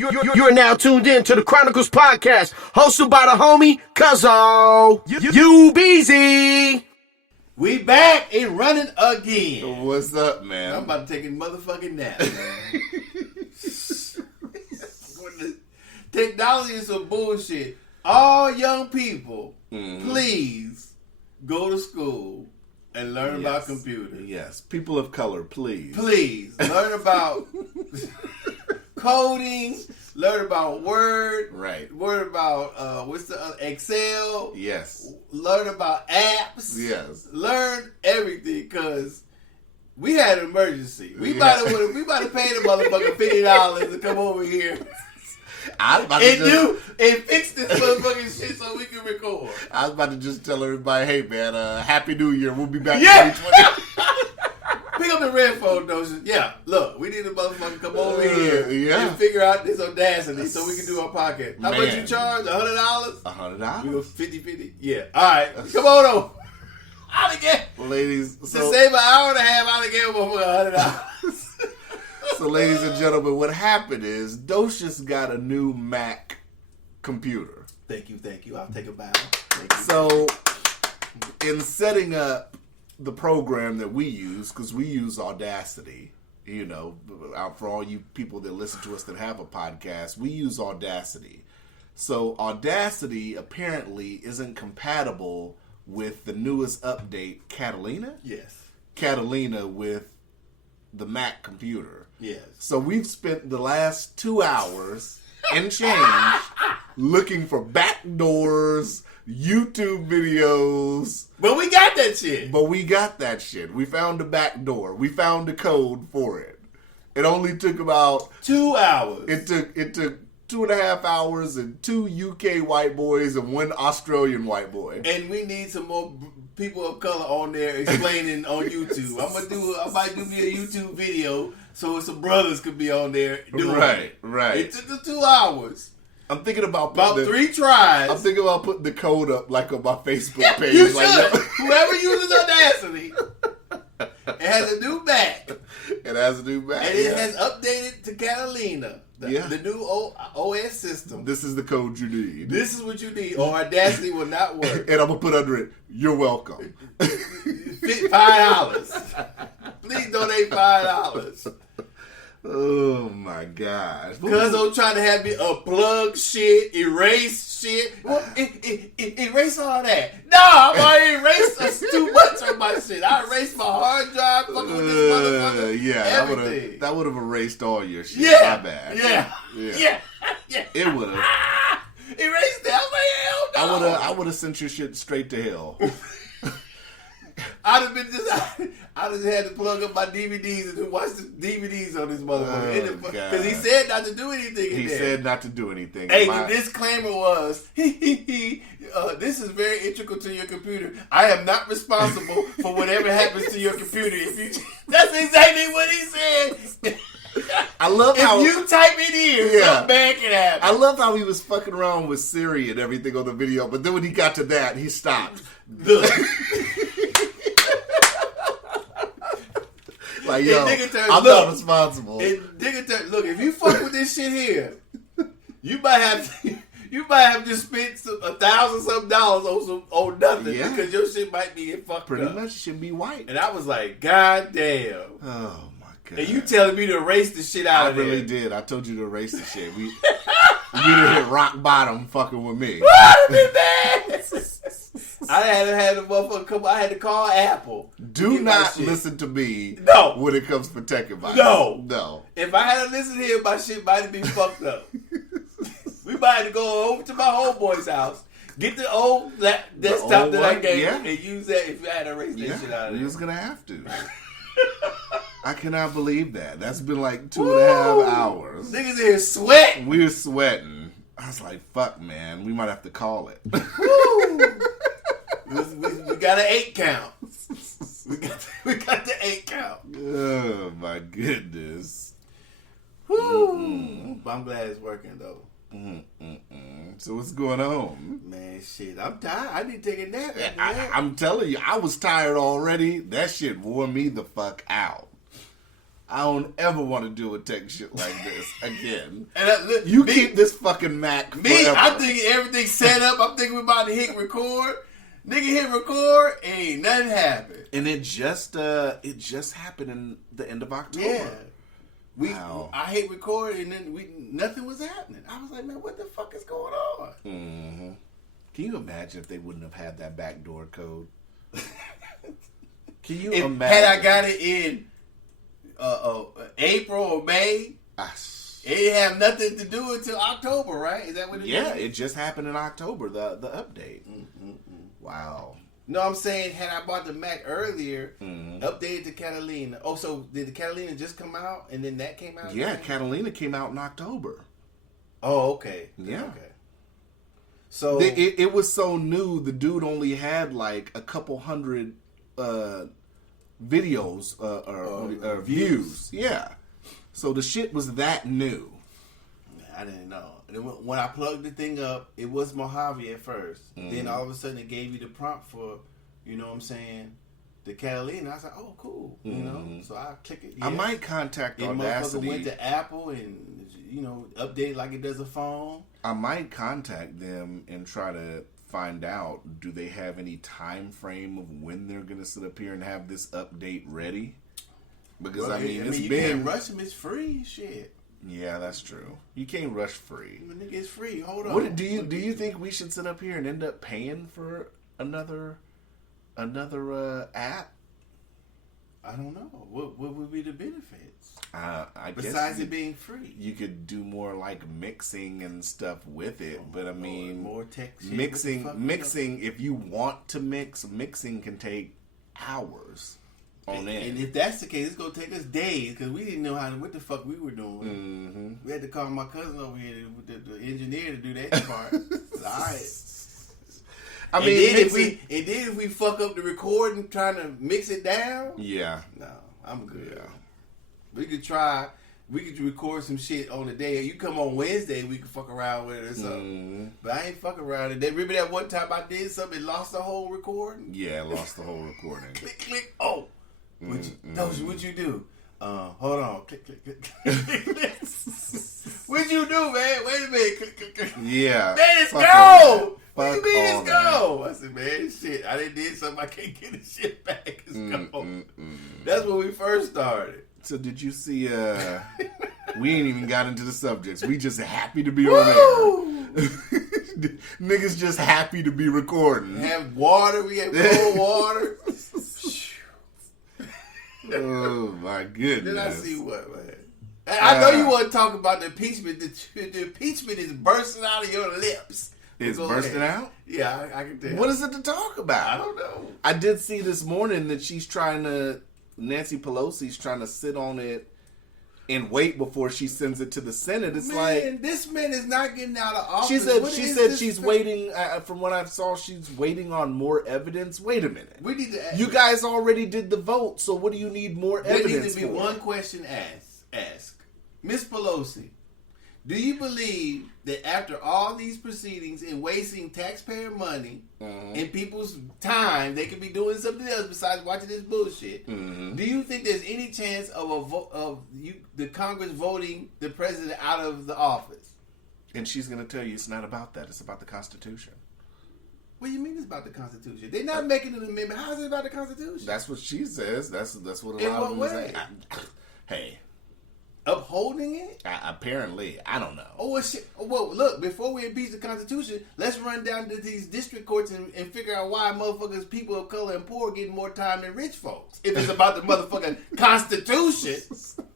You're now tuned in to the Chronicles Podcast, hosted by the homie Cuzzo. You Beezy. We back and running again. What's up, man? I'm about to take a motherfucking nap, man. Technology is some bullshit. All young people, please go to school and learn about computers. Yes, people of color, please. Please learn about coding. Learn about Word. Right. Learn about what's the Excel. Yes. Learn about apps. Yes. Learn everything because we had an emergency. We might have paid a motherfucker $50 to come over here and fix this motherfucking shit so we can record. I was about to just tell everybody, hey man, Happy New Year. We'll be back. Yeah. Pick up the red phone notion. Yeah, look, we need a motherfucker to come over here and figure out this Audacity so we can do our podcast. How much you charge? $100? $100? We go 50-50? Yeah. All right. Come on over. I'd have gave, ladies, to save an hour and a half, I'd have gave him $100. So, ladies and gentlemen, what happened is Docious got a new Mac computer. Thank you. I'll take a bow. So, in setting up the program that we use, because we use Audacity, you know, for all you people that listen to us that have a podcast, we use Audacity. So Audacity apparently isn't compatible with the newest update, Catalina? Yes. Catalina with the Mac computer. Yes. So we've spent the last 2 hours and change looking for backdoors, YouTube videos. But we got that shit. We found the back door. We found the code for it. It only took about 2 hours. It took 2.5 hours and 2 UK white boys and 1 Australian white boy. And we need some more people of color on there explaining on YouTube. I might do me a YouTube video so some brothers could be on there doing it. Right. It took us 2 hours. I'm thinking about 3 tries. I'm thinking about putting the code up like on my Facebook page. You should. Whoever uses Audacity, it has a new Mac. It has a new Mac. And it has updated to Catalina, the new OS system. This is the code you need. This is what you need, or Audacity will not work. And I'm going to put under it, you're welcome. $5. Please donate $5. Oh my gosh. Because I'm trying to have me unplug shit, erase shit. Well, erase all that. No, I've already erased too much of my shit. I erased my hard drive, fucking with this motherfucker. Yeah, everything. That would have erased all your shit. Yeah. My bad. Yeah. It would have. Erased it. I was like, hell no. I would have sent your shit straight to hell. I just had to plug up my DVDs and watch the DVDs on this motherfucker. Because he said not to do anything in there. He said not to do anything. Hey, the disclaimer was, this is very integral to your computer. I am not responsible for whatever happens to your computer. That's exactly what he said. I love how if you type it in, something bad can happen. I love how he was fucking around with Siri and everything on the video, but then when he got to that, he stopped. Look. Like, yo, I'm not responsible. Look, if you fuck with this shit here, you might have just spent $1,000 on nothing because your shit might be fucked up. Pretty much should be white. And I was like, God damn. Oh my god. And you telling me to erase the shit out of there. I really did. I told you to erase the shit. You done hit rock bottom fucking with me. What? Bad. I had a motherfucker come. I had to call Apple. Do not listen to me. No. When it comes to tech advice. No. If I had to listen to him, my shit might have been fucked up. We might have to go over to my homeboy's house, get the old desktop that I gave him, and use that if I had to erase that shit out of there. You was gonna have to. I cannot believe that. That's been like 2.5 hours. Niggas here sweating. We were sweating. I was like, fuck, man. We might have to call it. We got an 8 count. We got the 8 count. Oh, my goodness. Woo. I'm glad it's working, though. So what's going on? Man, shit, I'm tired. I need to take a nap after that. I'm telling you, I was tired already. That shit wore me the fuck out. I don't ever want to do a tech shit like this again. And look, you keep this fucking Mac forever. I'm thinking everything's set up. I'm thinking we're about to hit record. Nigga hit record, ain't nothing happened. And it just happened in the end of October. Yeah. I hit record and then nothing was happening. I was like, man, what the fuck is going on? Mm-hmm. Can you imagine if they wouldn't have had that backdoor code? Can you imagine? Had I got it in April or May, it didn't have nothing to do until October, right? Is that what it is? Yeah, it just happened in October, the update. Wow. No, I'm saying had I bought the Mac earlier, updated to Catalina. Oh, so did the Catalina just come out and then that came out? Yeah, Catalina came out in October. Oh, okay. Yeah. Okay. So it was so new, the dude only had like a couple hundred videos or views. Yeah. So the shit was that new. I didn't know. When I plugged the thing up, it was Mojave at first. Then all of a sudden it gave you the prompt for, you know what I'm saying, the Catalina. I was like, oh, cool. You know? So I click it. Yes. I might contact Audacity. Motherfucker went to Apple and, you know, update like it does a phone. I might contact them and try to find out, do they have any time frame of when they're going to sit up here and have this update ready? Because, you can't rush them. It's free. Shit. Yeah, that's true. You can't rush free. Nigga, it's free. Hold on. What do you think we should sit up here and end up paying for another app? I don't know. What would be the benefits? I Besides guess it being free, you could do more like mixing and stuff with it. But I mean, more tech shit. Mixing. If you want to mixing can take hours. And if that's the case, it's gonna take us days because we didn't know what the fuck we were doing. Mm-hmm. We had to call my cousin over here, the engineer, to do that part. All right. I mean, if we fuck up the recording trying to mix it down, yeah, no, I'm good. Yeah. We could try. We could record some shit on the day. You come on Wednesday, we could fuck around with it or something. But I ain't fucking around today. Remember that one time I did something and lost the whole recording? Yeah, lost the whole recording. Click, click. Oh. What'd you do? Hold on. Click, click, click. What'd you do, man? Wait a minute. Click, click, click. Yeah. Man, it's go! What Fuck do you mean all it's go? I said, man, shit. I did something. I can't get this shit back. It's go. That's when we first started. So did you see, we ain't even got into the subjects. We just happy to be on air. Niggas just happy to be recording. Have water. We have cold water. Oh my goodness! Then I see what, man. I know you want to talk about the impeachment. The impeachment is bursting out of your lips. It's bursting out? Yeah, I can tell. What is it to talk about? I don't know. I did see this morning that Nancy Pelosi's trying to sit on it and wait before she sends it to the Senate. It's like this man is not getting out of office. She said she's waiting. From what I saw, she's waiting on more evidence. Wait a minute. We need to. You guys already did the vote, so what do you need more evidence? There needs to be one question asked. Miss Pelosi, do you believe that after all these proceedings and wasting taxpayer money and people's time, they could be doing something else besides watching this bullshit? Do you think there's any chance of the Congress voting the president out of the office? And she's going to tell you it's not about that. It's about the Constitution. What do you mean it's about the Constitution? They're not making an amendment. How is it about the Constitution? That's what she says. That's what a In lot what of them way? say. Hey. Upholding it? Apparently. I don't know. Oh, well, shit. Well, look, before we impeach the Constitution, let's run down to these district courts and figure out why motherfuckers, people of color and poor, getting more time than rich folks. If it's about the motherfucking Constitution,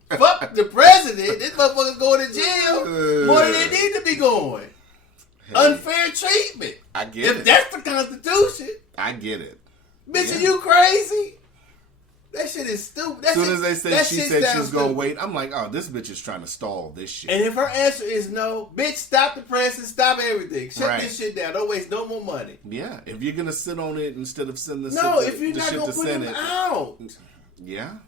fuck the president. This motherfucker's going to jail more than they need to be going. Hey. Unfair treatment. I get it. If that's the Constitution. I get it. Bitch, are you crazy? That shit is stupid. As soon as they said she said she's going to wait, I'm like, oh, this bitch is trying to stall this shit. And if her answer is no, bitch, stop the press and stop everything. Shut this shit down. Don't waste no more money. Yeah. If you're going to sit on it instead of sending if you're not going to put him out. Yeah.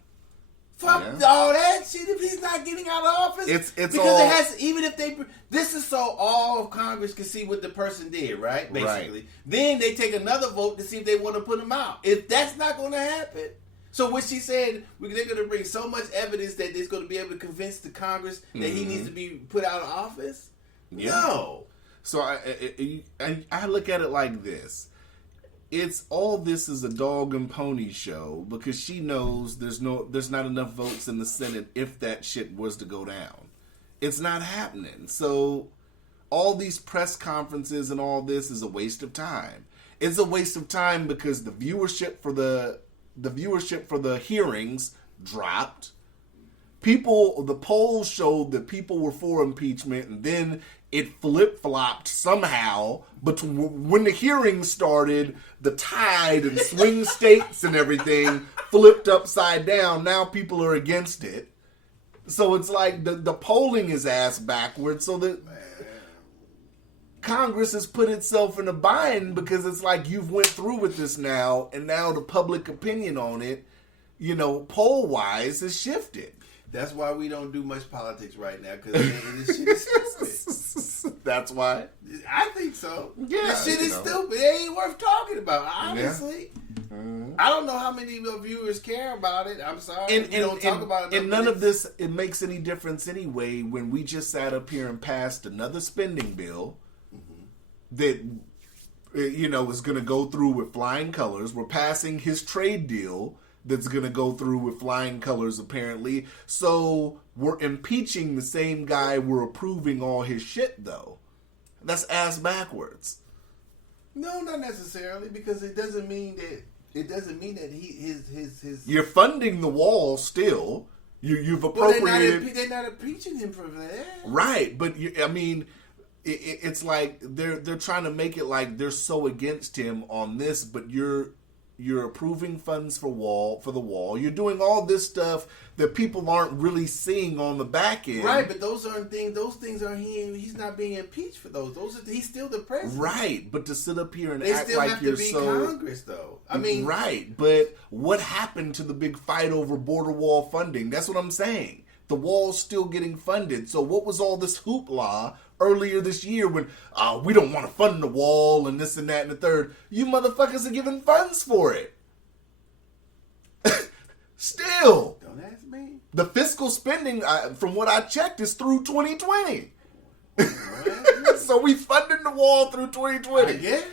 Fuck all that shit if he's not getting out of office. It's because all, it has, even if they, this is so all of Congress can see what the person did, right? Basically. Right. Then they take another vote to see if they want to put him out. If that's not going to happen, So what she said, they're going to bring so much evidence that they're going to be able to convince the Congress that he needs to be put out of office? Yeah. No. So I look at it like this. It's all this is a dog and pony show because she knows there's not enough votes in the Senate if that shit was to go down. It's not happening. So all these press conferences and all this is a waste of time. It's a waste of time because the viewership for the hearings dropped. The polls showed that people were for impeachment, and then it flip-flopped somehow. But when the hearings started, the tide and swing states and everything flipped upside down. Now people are against it. So it's like the polling is ass backwards, so that Congress has put itself in a bind because it's like you've went through with this now, and now the public opinion on it, poll-wise, has shifted. That's why we don't do much politics right now, because this shit is stupid. That's why? I think so. Yeah. This shit is stupid. It ain't worth talking about, honestly. Yeah. I don't know how many viewers care about it. I'm sorry. We don't talk about it. And none of this, it makes any difference anyway when we just sat up here and passed another spending bill that is going to go through with flying colors. We're passing his trade deal that's going to go through with flying colors, apparently. So we're impeaching the same guy we're approving all his shit, though. That's ass backwards. No, not necessarily, because it doesn't mean that his You're funding the wall still. You've appropriated. They're not impeaching him for that, right? But it's like they're trying to make it like they're so against him on this, but you're approving funds for the wall. You're doing all this stuff that people aren't really seeing on the back end. Right, but those things are he's not being impeached for those. He's still the president. Right, but to sit up here and they act still like have you're to be so Congress, though. I mean, right, but what happened to the big fight over border wall funding? That's what I'm saying. The wall's still getting funded. So what was all this hoopla earlier this year when we don't want to fund the wall and this and that and the third? You motherfuckers are giving funds for it. Still. Don't ask me. The fiscal spending, from what I checked, is through 2020. Right. So we funded the wall through 2020. I guess.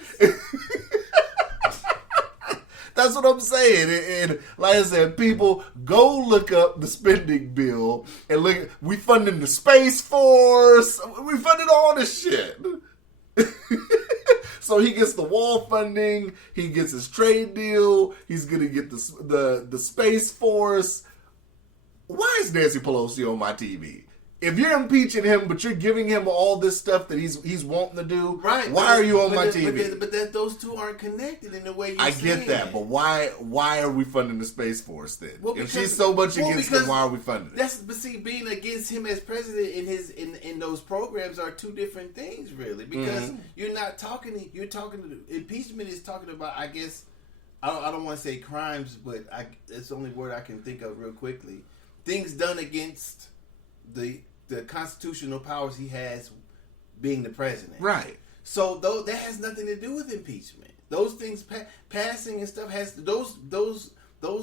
That's what I'm saying. And like I said, people go look up the spending bill and look. We funding the Space Force. We funded all this shit. So he gets the wall funding. He gets his trade deal. He's gonna get the Space Force. Why is Nancy Pelosi on my TV? If you're impeaching him, but you're giving him all this stuff that he's wanting to do, right? Why are you on my TV? But those two aren't connected in the way you're saying. I get that, but why are we funding the Space Force then? Well, if she's so much against him, why are we funding it? But see, being against him as president in those programs are two different things, really. Because you're not talking. You're talking. Impeachment is talking about. I guess I don't want to say crimes, but it's the only word I can think of real quickly. Things done against the constitutional powers he has being the president. Right. So that has nothing to do with impeachment. Those things passing and stuff has those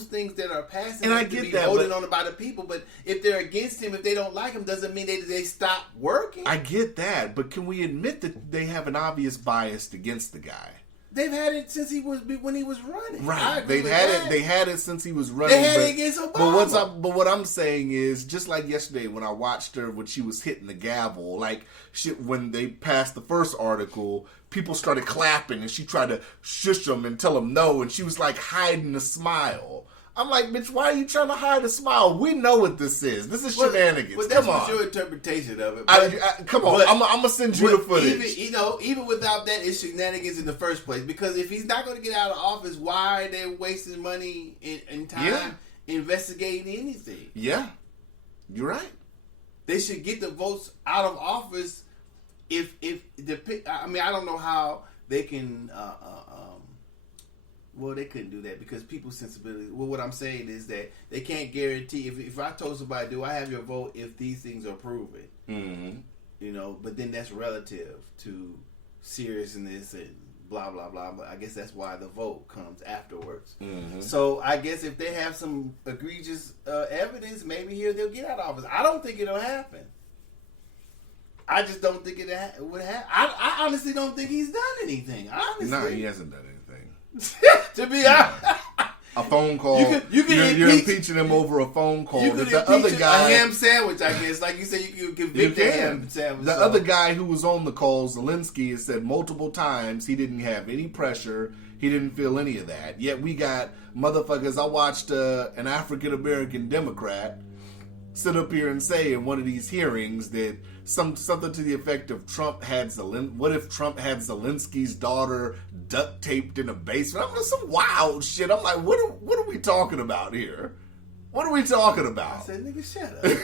things that are passing and have I to get be that, voted on by the people. But if they're against him, if they don't like him, doesn't mean they stop working. I get that, but can we admit that they have an obvious bias against the guy? They've had it since when he was running. Right. They had it since he was running. They had it against Obama. But what I'm saying is, just like yesterday when I watched her when she was hitting the gavel, like shit, when they passed the first article, people started clapping and she tried to shush them and tell them no, and she was like hiding a smile. I'm like, bitch, why are you trying to hide a smile? We know what this is. This is shenanigans. But that's your interpretation of it. Come on, I'm going to send you the footage. Even without that, it's shenanigans in the first place. Because if he's not going to get out of office, why are they wasting money and time investigating anything? Yeah, you're right. They should get the votes out of office. I don't know how they can. Well, they couldn't do that because people's sensibility. Well, what I'm saying is that they can't guarantee. If I told somebody, "Do I have your vote?" if these things are proven, but then that's relative to seriousness and blah, blah, blah. But I guess that's why the vote comes afterwards. Mm-hmm. So I guess if they have some egregious evidence, maybe they'll get out of office. I don't think it'll happen. I just don't think it would happen. I honestly don't think he's done anything. Honestly. No, he hasn't done anything. To be honest. A phone call. You're impeaching him over a phone call. You could the other guy, a ham sandwich, I guess. Like you said, you could convict a ham sandwich. The other guy who was on the call, Zelensky, has said multiple times he didn't have any pressure. He didn't feel any of that. Yet we got motherfuckers. I watched an African American Democrat sit up here and say in one of these hearings that something to the effect of what if Trump had Zelensky's daughter duct taped in a basement? I'm some wild shit. I'm like, what are we talking about here? What are we talking about? I said, nigga, shut up.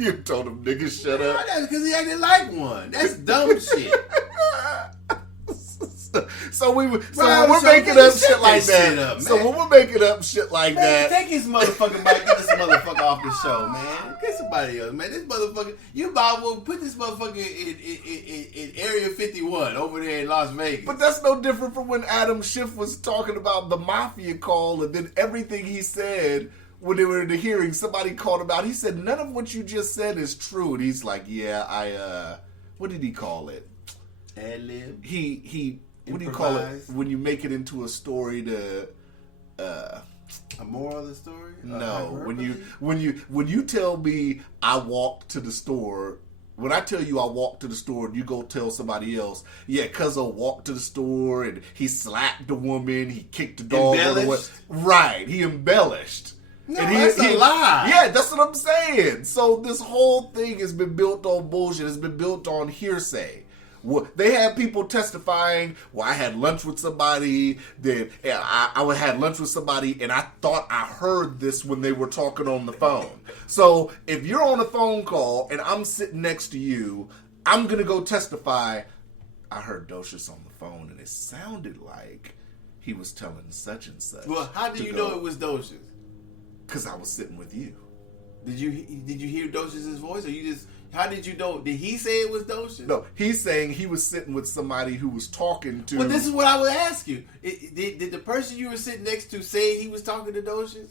You told him, nigga, shut up. That's because he acted like one. That's dumb shit. So when we're making up shit like that. So when we're making up shit like that. Take his motherfucking bike. Get this motherfucker off the show, man. Get somebody else, man. This motherfucker. You about will put this motherfucker in Area 51 over there in Las Vegas. But that's no different from when Adam Schiff was talking about the mafia call, and then everything he said when they were in the hearing, somebody called him out. He said none of what you just said is true, and he's like, yeah, what did he call it? Ad-lib. He. What do you call it when you make it into a story to a moral of the story? No, when you tell me I walked to the store, when I tell you I walked to the store and you go tell somebody else, yeah, Cuzzo walked to the store and he slapped the woman, he kicked the dog. Right, he embellished. No, that's a lie. Yeah, that's what I'm saying. So this whole thing has been built on bullshit. It's been built on hearsay. They had people testifying. Well, I had lunch with somebody. I had lunch with somebody, and I thought I heard this when they were talking on the phone. So if you're on a phone call and I'm sitting next to you, I'm gonna go testify. I heard Docious on the phone, and it sounded like he was telling such and such. Well, how do you know it was Docious? Because I was sitting with you. Did you hear Docious's voice, or you just? How did you know? Did he say it was Docious? No, he's saying he was sitting with somebody who was talking to. Well, this is what I would ask you. Did the person you were sitting next to say he was talking to Docious?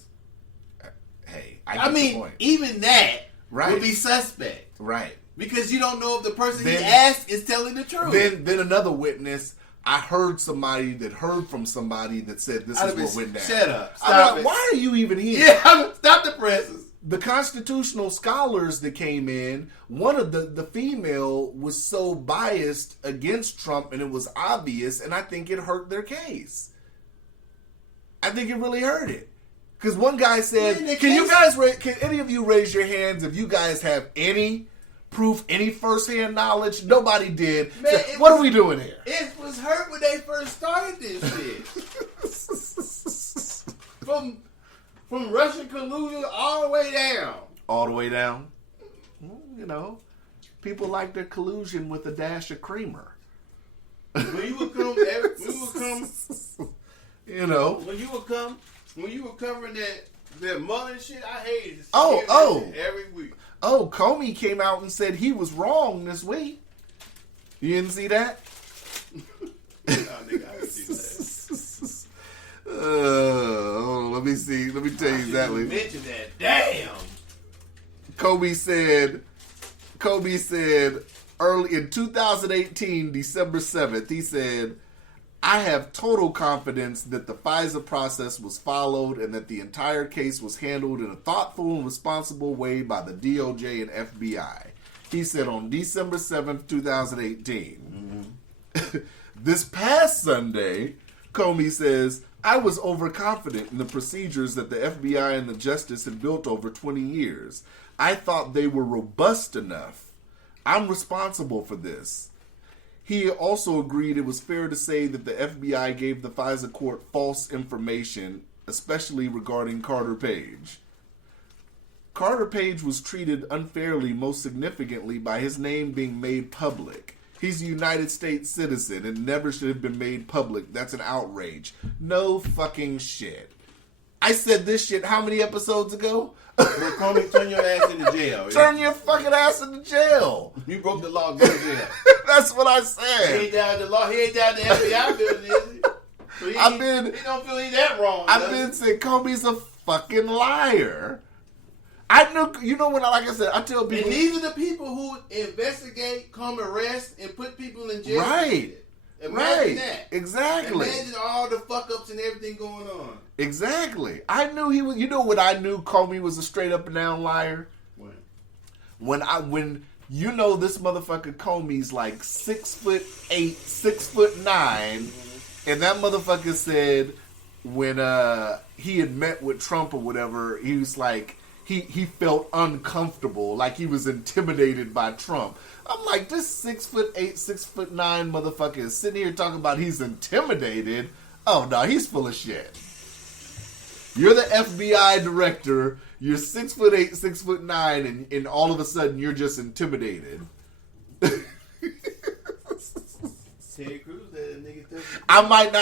Hey, I mean, even that would be suspect, right? Because you don't know if the person he asked is telling the truth. Then another witness. I heard somebody that heard from somebody that said this is what went down. Shut up! Stop it. Why are you even here? Yeah, stop the presses. The constitutional scholars that came in, one of the female was so biased against Trump, and it was obvious, and I think it hurt their case. I think it really hurt it. Because one guy said, can any of you raise your hands if you guys have any proof, any first-hand knowledge? Nobody did. Man, what are we doing here? It was hurt when they first started this shit. From Russian collusion all the way down. All the way down? Well, you know, people like their collusion with a dash of creamer. When you would come, you know. When you were covering that Mueller shit, I hated it. Every week. Oh, Comey came out and said he was wrong this week. You didn't see that? No, nigga, I didn't see that. Let me see. Let me tell you exactly. You mentioned that. Damn. Comey said early in 2018, December 7th, he said, I have total confidence that the FISA process was followed and that the entire case was handled in a thoughtful and responsible way by the DOJ and FBI. He said on December 7th, 2018. Mm-hmm. This past Sunday, Comey says, I was overconfident in the procedures that the FBI and the justice had built over 20 years. I thought they were robust enough. I'm responsible for this. He also agreed it was fair to say that the FBI gave the FISA court false information, especially regarding Carter Page. Carter Page was treated unfairly, most significantly by his name being made public. He's a United States citizen and never should have been made public. That's an outrage. No fucking shit. I said this shit how many episodes ago? Comey, turn your ass into jail. Turn your fucking ass into jail. You broke the law, go to jail. That's what I He said. ain't down the law. He ain't down the FBI building, is he? So he don't feel he's that wrong. I've been saying Comey's a fucking liar. I knew, like I said, I tell people. And these are the people who investigate, come arrest, and put people in jail. Right. Imagine that. Exactly. Imagine all the fuck ups and everything going on. Exactly. I knew he was. You know what I knew? Comey was a straight up and down liar. When this motherfucker Comey's like 6'8", 6'9", and that motherfucker said when he had met with Trump or whatever, he was like he felt uncomfortable, like he was intimidated by Trump. I'm like, this 6'8", 6'9" motherfucker is sitting here talking about he's intimidated. Oh no, he's full of shit. You're the FBI director. You're 6'8", 6'9", and all of a sudden you're just intimidated. Terry Crews, that nigga. I might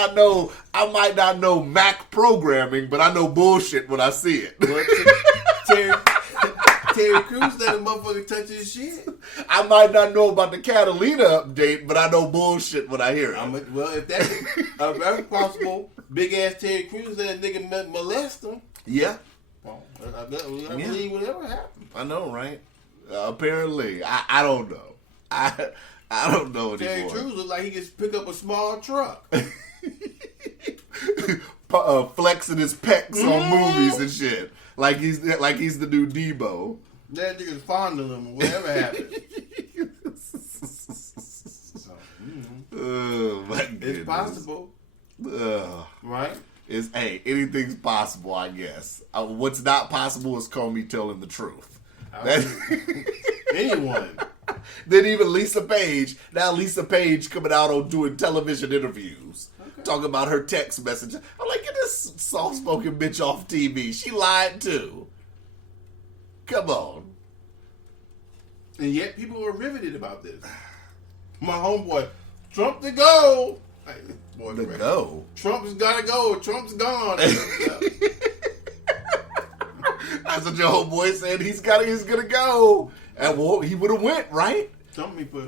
not know Mac programming, but I know bullshit when I see it. Terry Crews let a motherfucker touch his shit. I might not know about the Catalina update, but I know bullshit when I hear it. If that's very possible, big ass Terry Crews let a nigga molest him. Yeah. Well, I believe whatever happened. I know, right? Apparently. I don't know. I don't know Terry anymore. Crews look like he can pick up a small truck. Flexing his pecs on movies and shit. Like he's the new Debo. That nigga's fondling him or whatever happened. Oh my goodness. It's possible. Right? Anything's possible, I guess. What's not possible is Comey telling the truth. Anyone. Then even Lisa Page. Now Lisa Page coming out on doing television interviews. Talking about her text messages. I'm like, get this soft-spoken bitch off TV. She lied too. Come on. And yet people are riveted about this. My homeboy, Trump to go. Boy, To go? Trump's got to go. Trump's gone. That's what your homeboy said. He's going to go. And well, he would have went, right?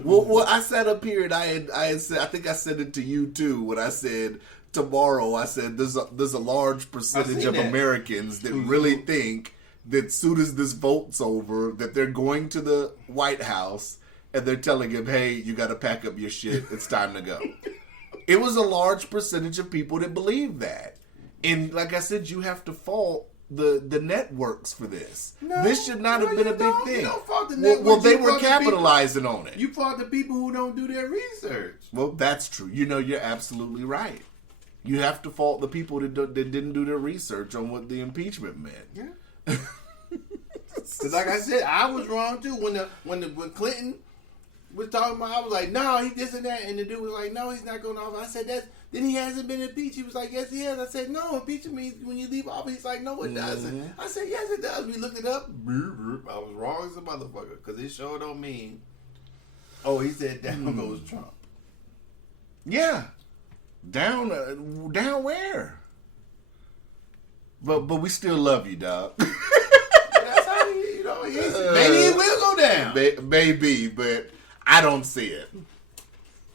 Well, I sat up here and I said, I think I said it to you too when I said tomorrow. I said there's a large percentage of Americans that really think that soon as this vote's over, that they're going to the White House and they're telling him, "Hey, you got to pack up your shit. It's time to go." It was a large percentage of people that believe that, and like I said, you have to fault the networks for this. This should not have been a big thing. You don't fault the networks. Well, they were capitalizing on it. You fault the people who don't do their research. Well, that's true. You're absolutely right. You have to fault the people that didn't do their research on what the impeachment meant. Yeah. Because like I said, I was wrong too. When Clinton was talking about, I was like, no, he this and that. And the dude was like, no, he's not going off. I said, then he hasn't been impeached. He was like, yes, he has. I said, no, impeachment means when you leave office. He's like, no, it doesn't. I said, yes, it does. We looked it up. I was wrong as a motherfucker because it sure don't mean. Oh, he said down goes Trump. Yeah, down where? But we still love you, dog. That's how maybe it will go down. Maybe, but I don't see it.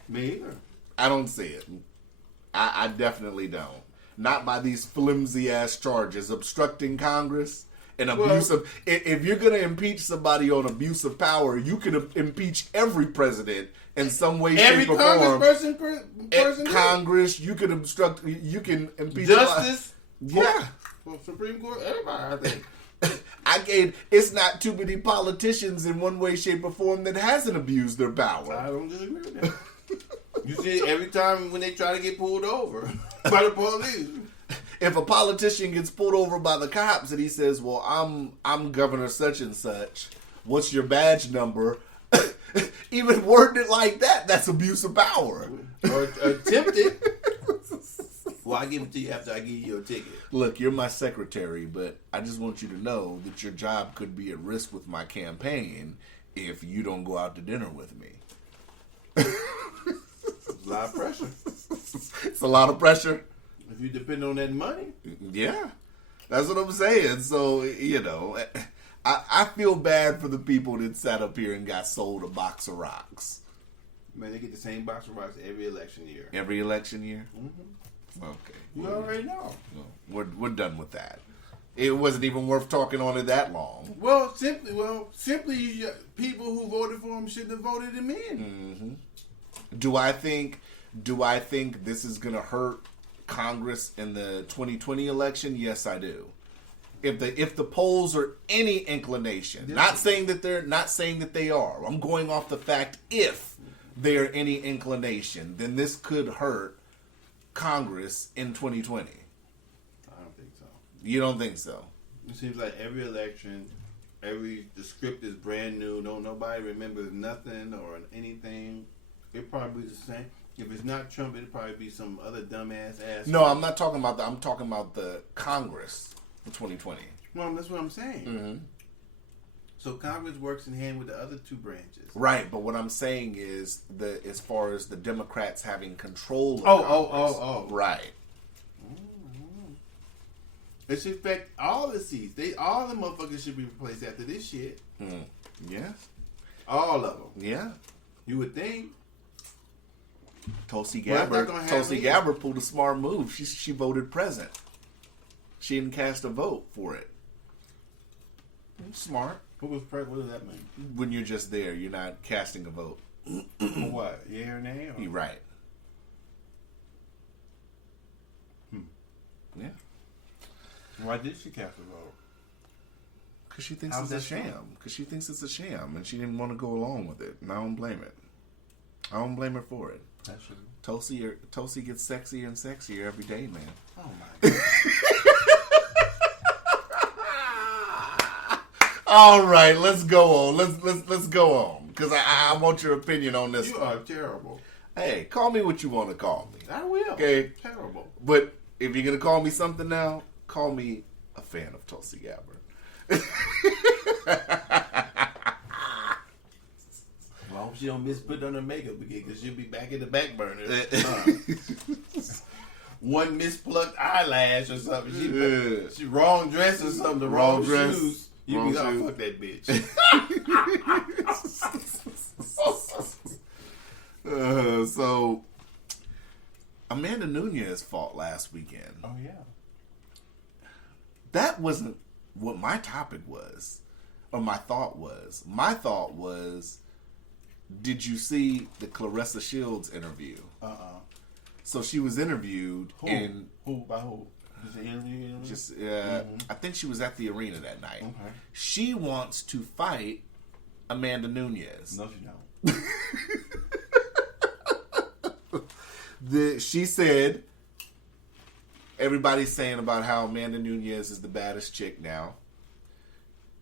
Me either. I don't see it. I definitely don't. Not by these flimsy ass charges, obstructing Congress and abuse of. If you're gonna impeach somebody on abuse of power, you can impeach every president in some way, shape, or form. Person Congress, you can obstruct. You can impeach justice. Yeah, Supreme Court. Everybody, I think. It's not too many politicians in one way, shape, or form that hasn't abused their power. I don't disagree with that. You see it every time when they try to get pulled over by the police. If a politician gets pulled over by the cops and he says, "Well, I'm Governor such and such. What's your badge number?" Even worded it like that, that's abuse of power. Or attempted. Well, I give it to you after I give you your ticket. Look, you're my secretary, but I just want you to know that your job could be at risk with my campaign if you don't go out to dinner with me. It's a lot of pressure. It's a lot of pressure. If you depend on that money. Yeah, that's what I'm saying. So, I feel bad for the people that sat up here and got sold a box of rocks. Man, they get the same boxing rights every election year. Every election year? Mm-hmm. Okay. You already know. No, we're done with that. It wasn't even worth talking on it that long. Well, simply, people who voted for him shouldn't have voted him in. Mm-hmm. Do I think this is going to hurt Congress in the 2020 election? Yes, I do. If the polls are any inclination, not saying that they are. I'm going off the fact if they are any inclination, then this could hurt Congress in 2020. I don't think so. You don't think so? It seems like every election, the script is brand new. Nobody remembers nothing or anything. It probably be the same. If it's not Trump, it'll probably be some other dumbass ass. No, I'm not talking about that. I'm talking about the Congress for 2020. Well, that's what I'm saying. Mm-hmm. So Congress works in hand with the other two branches. Right, but what I'm saying is as far as the Democrats having control of Congress. Right. Mm-hmm. It should affect all the seats. All the motherfuckers should be replaced after this shit. Mm. Yeah. All of them. Yeah. You would think. Tulsi Gabbard pulled a smart move. She voted present. She didn't cast a vote for it. Smart. What does that mean? When you're just there, you're not casting a vote. For what? Yeah or nay? Or? You're right. Yeah. Why did she cast a vote? Because she thinks it's a sham. Because she thinks it's a sham, and she didn't want to go along with it. And I don't blame it. I don't blame her for it. That's true. Tulsi gets sexier and sexier every day, man. Oh my god. All right, let's go on. Let's go on because I want your opinion on this. You are terrible. Hey, call me what you want to call me. I will. Okay. Terrible. But if you're gonna call me something now, call me a fan of Tulsi Gabbard. Well, I hope she don't miss putting on her makeup again because she'll be back in the back burner. One misplucked eyelash or something. She wrong dress or something. The wrong dress. Shoes. You be like, fuck that bitch. So, Amanda Nunes fought last weekend. Oh, yeah. That wasn't what my topic was, or my thought was. My thought was, did you see the Clarissa Shields interview? So she was interviewed in... Who? By who? Just an interview? Just, I think she was at the arena that night. Okay. She wants to fight Amanda Nunes. No, she don't. She said, everybody's saying about how Amanda Nunes is the baddest chick now.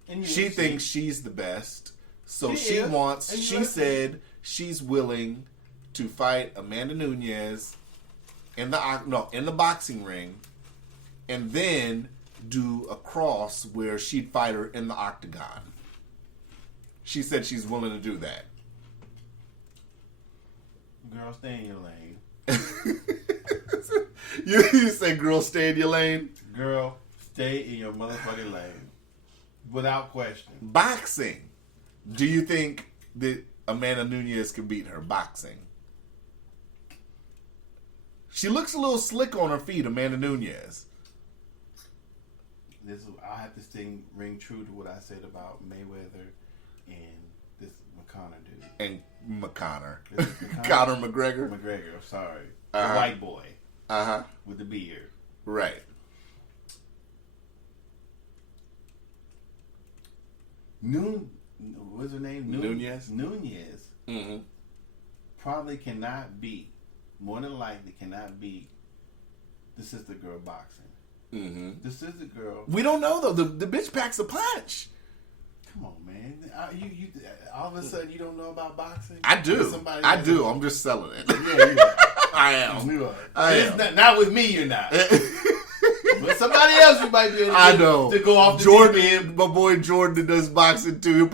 And she thinks she's the best. So she said she's willing to fight Amanda Nunes in the boxing ring, and then do a cross where she'd fight her in the octagon. She said she's willing to do that. Girl, stay in your lane. You say, girl, stay in your lane? Girl, stay in your motherfucking lane. Without question. Boxing. Do you think that Amanda Nunes can beat her boxing? She looks a little slick on her feet, Amanda Nunes. I'll have to ring true to what I said about Mayweather and this McConnor dude. And McConnor. Conor McGregor? McGregor, I'm sorry. The white boy. Uh-huh. With the beard. Right. What's her name? Nunes? Nunes. Mm-hmm. Probably cannot beat, more than likely cannot beat the sister girl boxing. Mm-hmm. The sister girl. We don't know though. The bitch packs a punch. Come on, man. You all of a sudden you don't know about boxing? I do. I'm just selling it. Yeah, you are. I am. You are. I am. Not with me, you're not. But somebody else you might be able to go off the Jordan, my boy Jordan that does boxing too.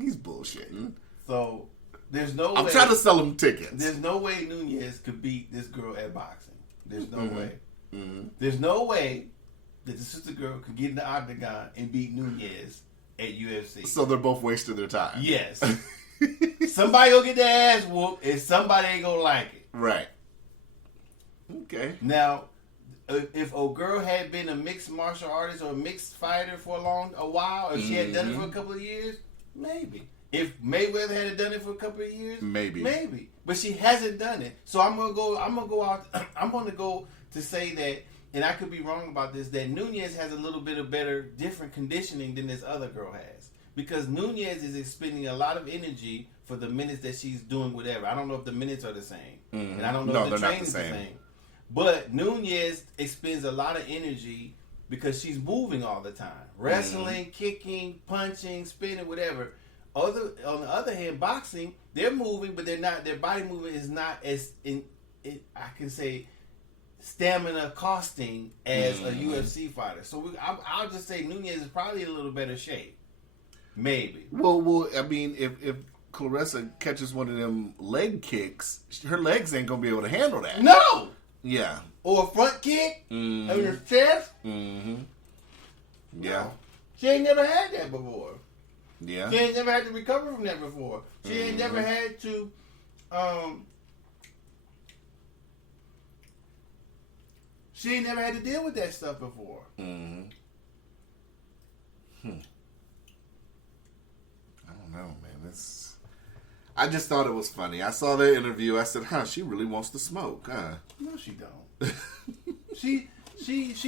He's bullshitting. So there's no way. I'm trying to sell him tickets. There's no way Nunes could beat this girl at boxing. There's no way. Mm-hmm. There's no way that the sister girl could get in the octagon and beat Nunes at UFC. So they're both wasting their time. Yes. Somebody gonna get their ass whooped, and somebody ain't gonna like it. Right. Okay. Now, if a girl had been a mixed martial artist or a mixed fighter for a while, if she had done it for a couple of years, maybe. If Mayweather had done it for a couple of years, maybe. But she hasn't done it, so I'm gonna go to say that, and I could be wrong about this, that Nunez has a little bit of different conditioning than this other girl has, because Nunez is expending a lot of energy for the minutes that she's doing whatever. I don't know if the minutes are the same, and I don't know if the training is the same. But Nunez expends a lot of energy because she's moving all the time, wrestling, kicking, punching, spinning, whatever. On the other hand, boxing, they're moving, but they're not. Their body movement is not as I can say, stamina costing as a UFC fighter. So I'll just say Nunez is probably in a little better shape, maybe. Well, I mean, if Clarissa catches one of them leg kicks, her legs ain't gonna be able to handle that. No. Yeah. Or a front kick on your chest. Mm-hmm. Yeah. No. She ain't never had that before. Yeah. She ain't never had to recover from that before. She ain't never had to she ain't never had to deal with that stuff before. Mm-hmm. I don't know, man. I just thought it was funny. I saw the interview. I said, she really wants to smoke, huh? No, she don't. She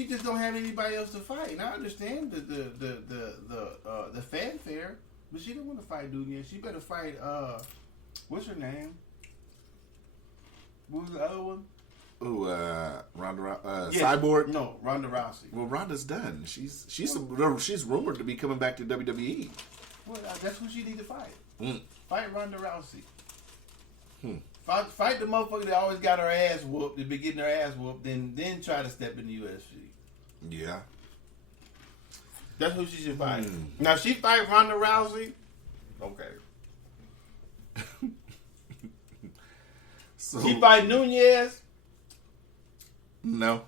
just don't have anybody else to fight. And I understand the fanfare, but she don't want to fight Nunez. She better fight what's her name? What was the other one? Ooh, Ronda Cyborg. No, Ronda Rousey. Well, Ronda's done. She's rumored to be coming back to WWE. Well, that's who she need to fight. Fight Ronda Rousey. Fight the motherfucker that always got her ass whooped, and been getting her ass whooped, then try to step in the UFC. Yeah. That's who she should fight. Now, if she fight Ronda Rousey, okay. So, she fight Nunez? No.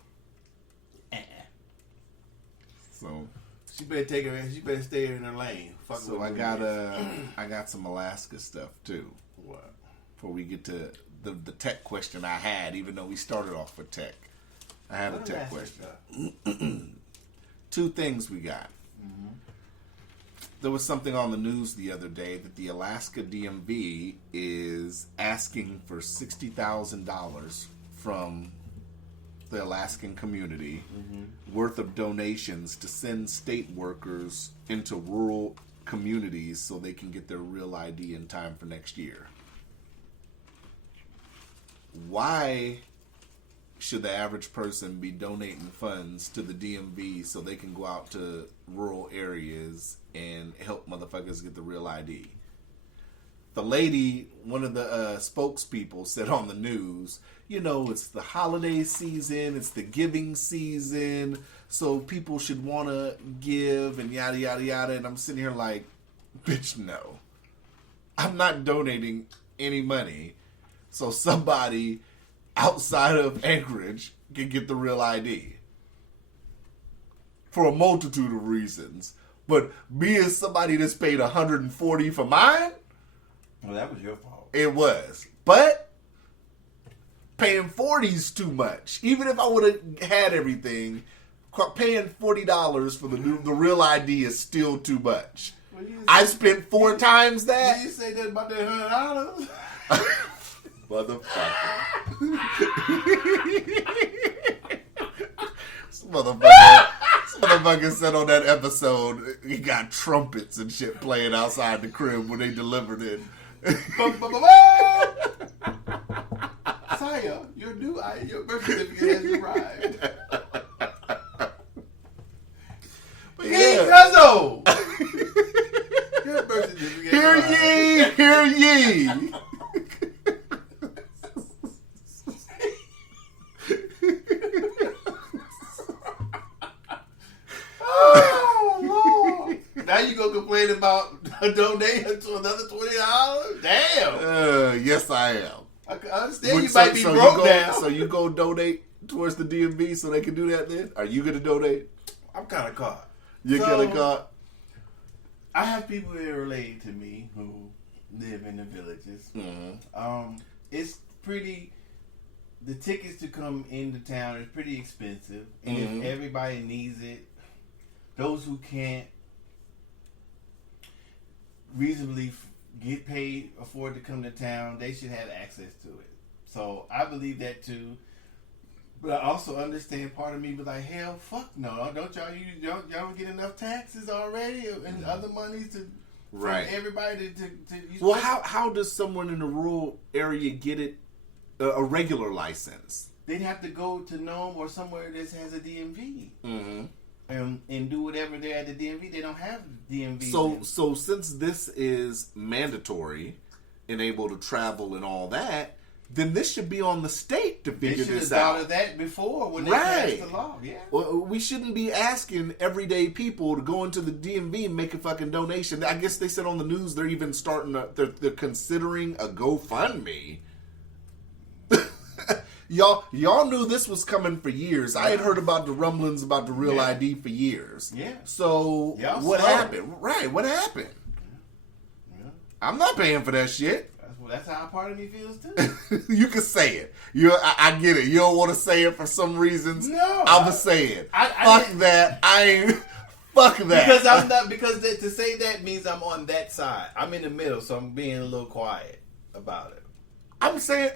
So she better take her. She better stay in her lane. So I got some Alaska stuff too. What? Before we get to the tech question I had, even though we started off with tech, I had a tech question. Two things we got. There was something on the news the other day that the Alaska DMV is asking for $60,000 from the Alaskan community worth of donations to send state workers into rural communities so they can get their real ID in time for next year. Why should the average person be donating funds to the DMV so they can go out to rural areas and help motherfuckers get the real ID? The lady, one of the spokespeople, said on the news, it's the holiday season, it's the giving season, so people should want to give and yada, yada, yada. And I'm sitting here like, bitch, no. I'm not donating any money so somebody outside of Anchorage can get the real ID. For a multitude of reasons. But me as somebody that's paid $140 for mine, well, that was your fault. It was. But paying $40's too much. Even if I would have had everything, paying $40 for the real ID is still too much. Well, I spent 4 times that. Did you say that about that $100? Motherfucker. This motherfucker said on that episode he got trumpets and shit playing outside the crib when they delivered it. Saya, your birth certificate has arrived. But King Cuzzo! Your birth certificate arrived. Hear ye! Oh, Lord. Now you gonna complain about donating to another $20? Damn. Yes, I am. I understand you might be broke now. So you go donate towards the DMV so they can do that then? Are you going to donate? I'm kind of caught. You're kind of caught? I have people that are related to me who live in the villages. Mm-hmm. It's pretty. The tickets to come into town is pretty expensive, and if everybody needs it, those who can't reasonably get paid, afford to come to town, they should have access to it. So I believe that too. But I also understand part of me be like, hell, fuck no. Don't y'all get enough taxes already and other monies to right everybody to well, how does someone in a rural area get it a regular license? They'd have to go to Nome or somewhere that has a DMV. Mm-hmm. And do whatever they're at the DMV. They don't have DMV. So since this is mandatory and able to travel and all that, then this should be on the state to figure this They should have out. thought of that before when they passed the law. Yeah. Well, we shouldn't be asking everyday people to go into the DMV and make a fucking donation. I guess they said on the news they're even starting they're considering a GoFundMe. Y'all knew this was coming for years. I had heard about the rumblings about the Real ID for years. Yeah. So what happened? Right, what happened? Yeah. I'm not paying for that shit. That's how a part of me feels too. You can say it. I get it. You don't want to say it for some reasons. No, I'm gonna say it. Fuck that. I ain't. Fuck that. Because I'm not. Because to say that means I'm on that side. I'm in the middle, so I'm being a little quiet about it. I'm saying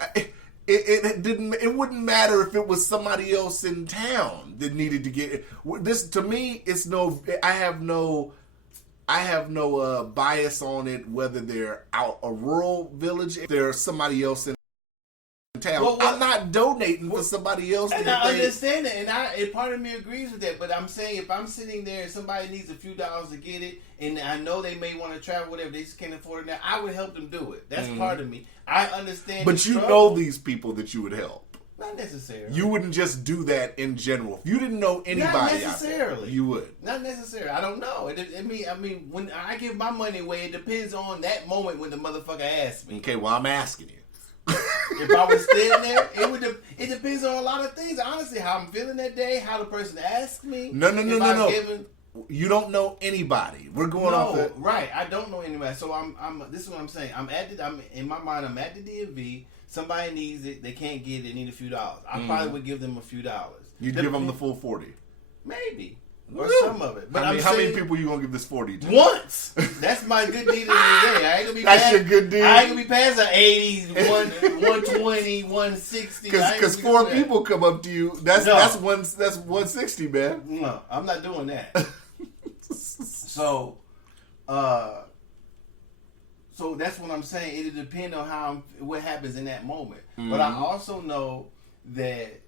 it didn't. It wouldn't matter if it was somebody else in town that needed to get it. This to me, it's no. I have no bias on it, whether they're out a rural village, if there's somebody else in town. Well, I'm not donating for somebody else. And I understand that, and part of me agrees with that. But I'm saying if I'm sitting there and somebody needs a few dollars to get it, and I know they may want to travel, whatever, they just can't afford it now, I would help them do it. That's part of me. I understand. But you know these people that you would help. Not necessarily. You wouldn't just do that in general. If you didn't know anybody, not necessarily, out there, you would. Not necessarily. I don't know. I mean, when I give my money away, it depends on that moment when the motherfucker asks me. Okay, well, I'm asking you. If I was standing there, it depends on a lot of things. Honestly, how I'm feeling that day, how the person asked me. No. You don't know anybody. We're going off that. Right. I don't know anybody. So this is what I'm saying. I'm in my mind. I'm at the DMV. Somebody needs it. They can't get it. They need a few dollars. I probably would give them a few dollars. You'd give them the full 40. Maybe. Or some of it. But how many people you gonna give this 40 to? Once. That's my good deed of the day. I ain't gonna be That's your good deed. I ain't gonna be past the 80s, 120, 160. Because 4 people come up to you. That's 160, man. No, I'm not doing that. So that's what I'm saying. It'll depend on what happens in that moment. Mm-hmm. But I also know that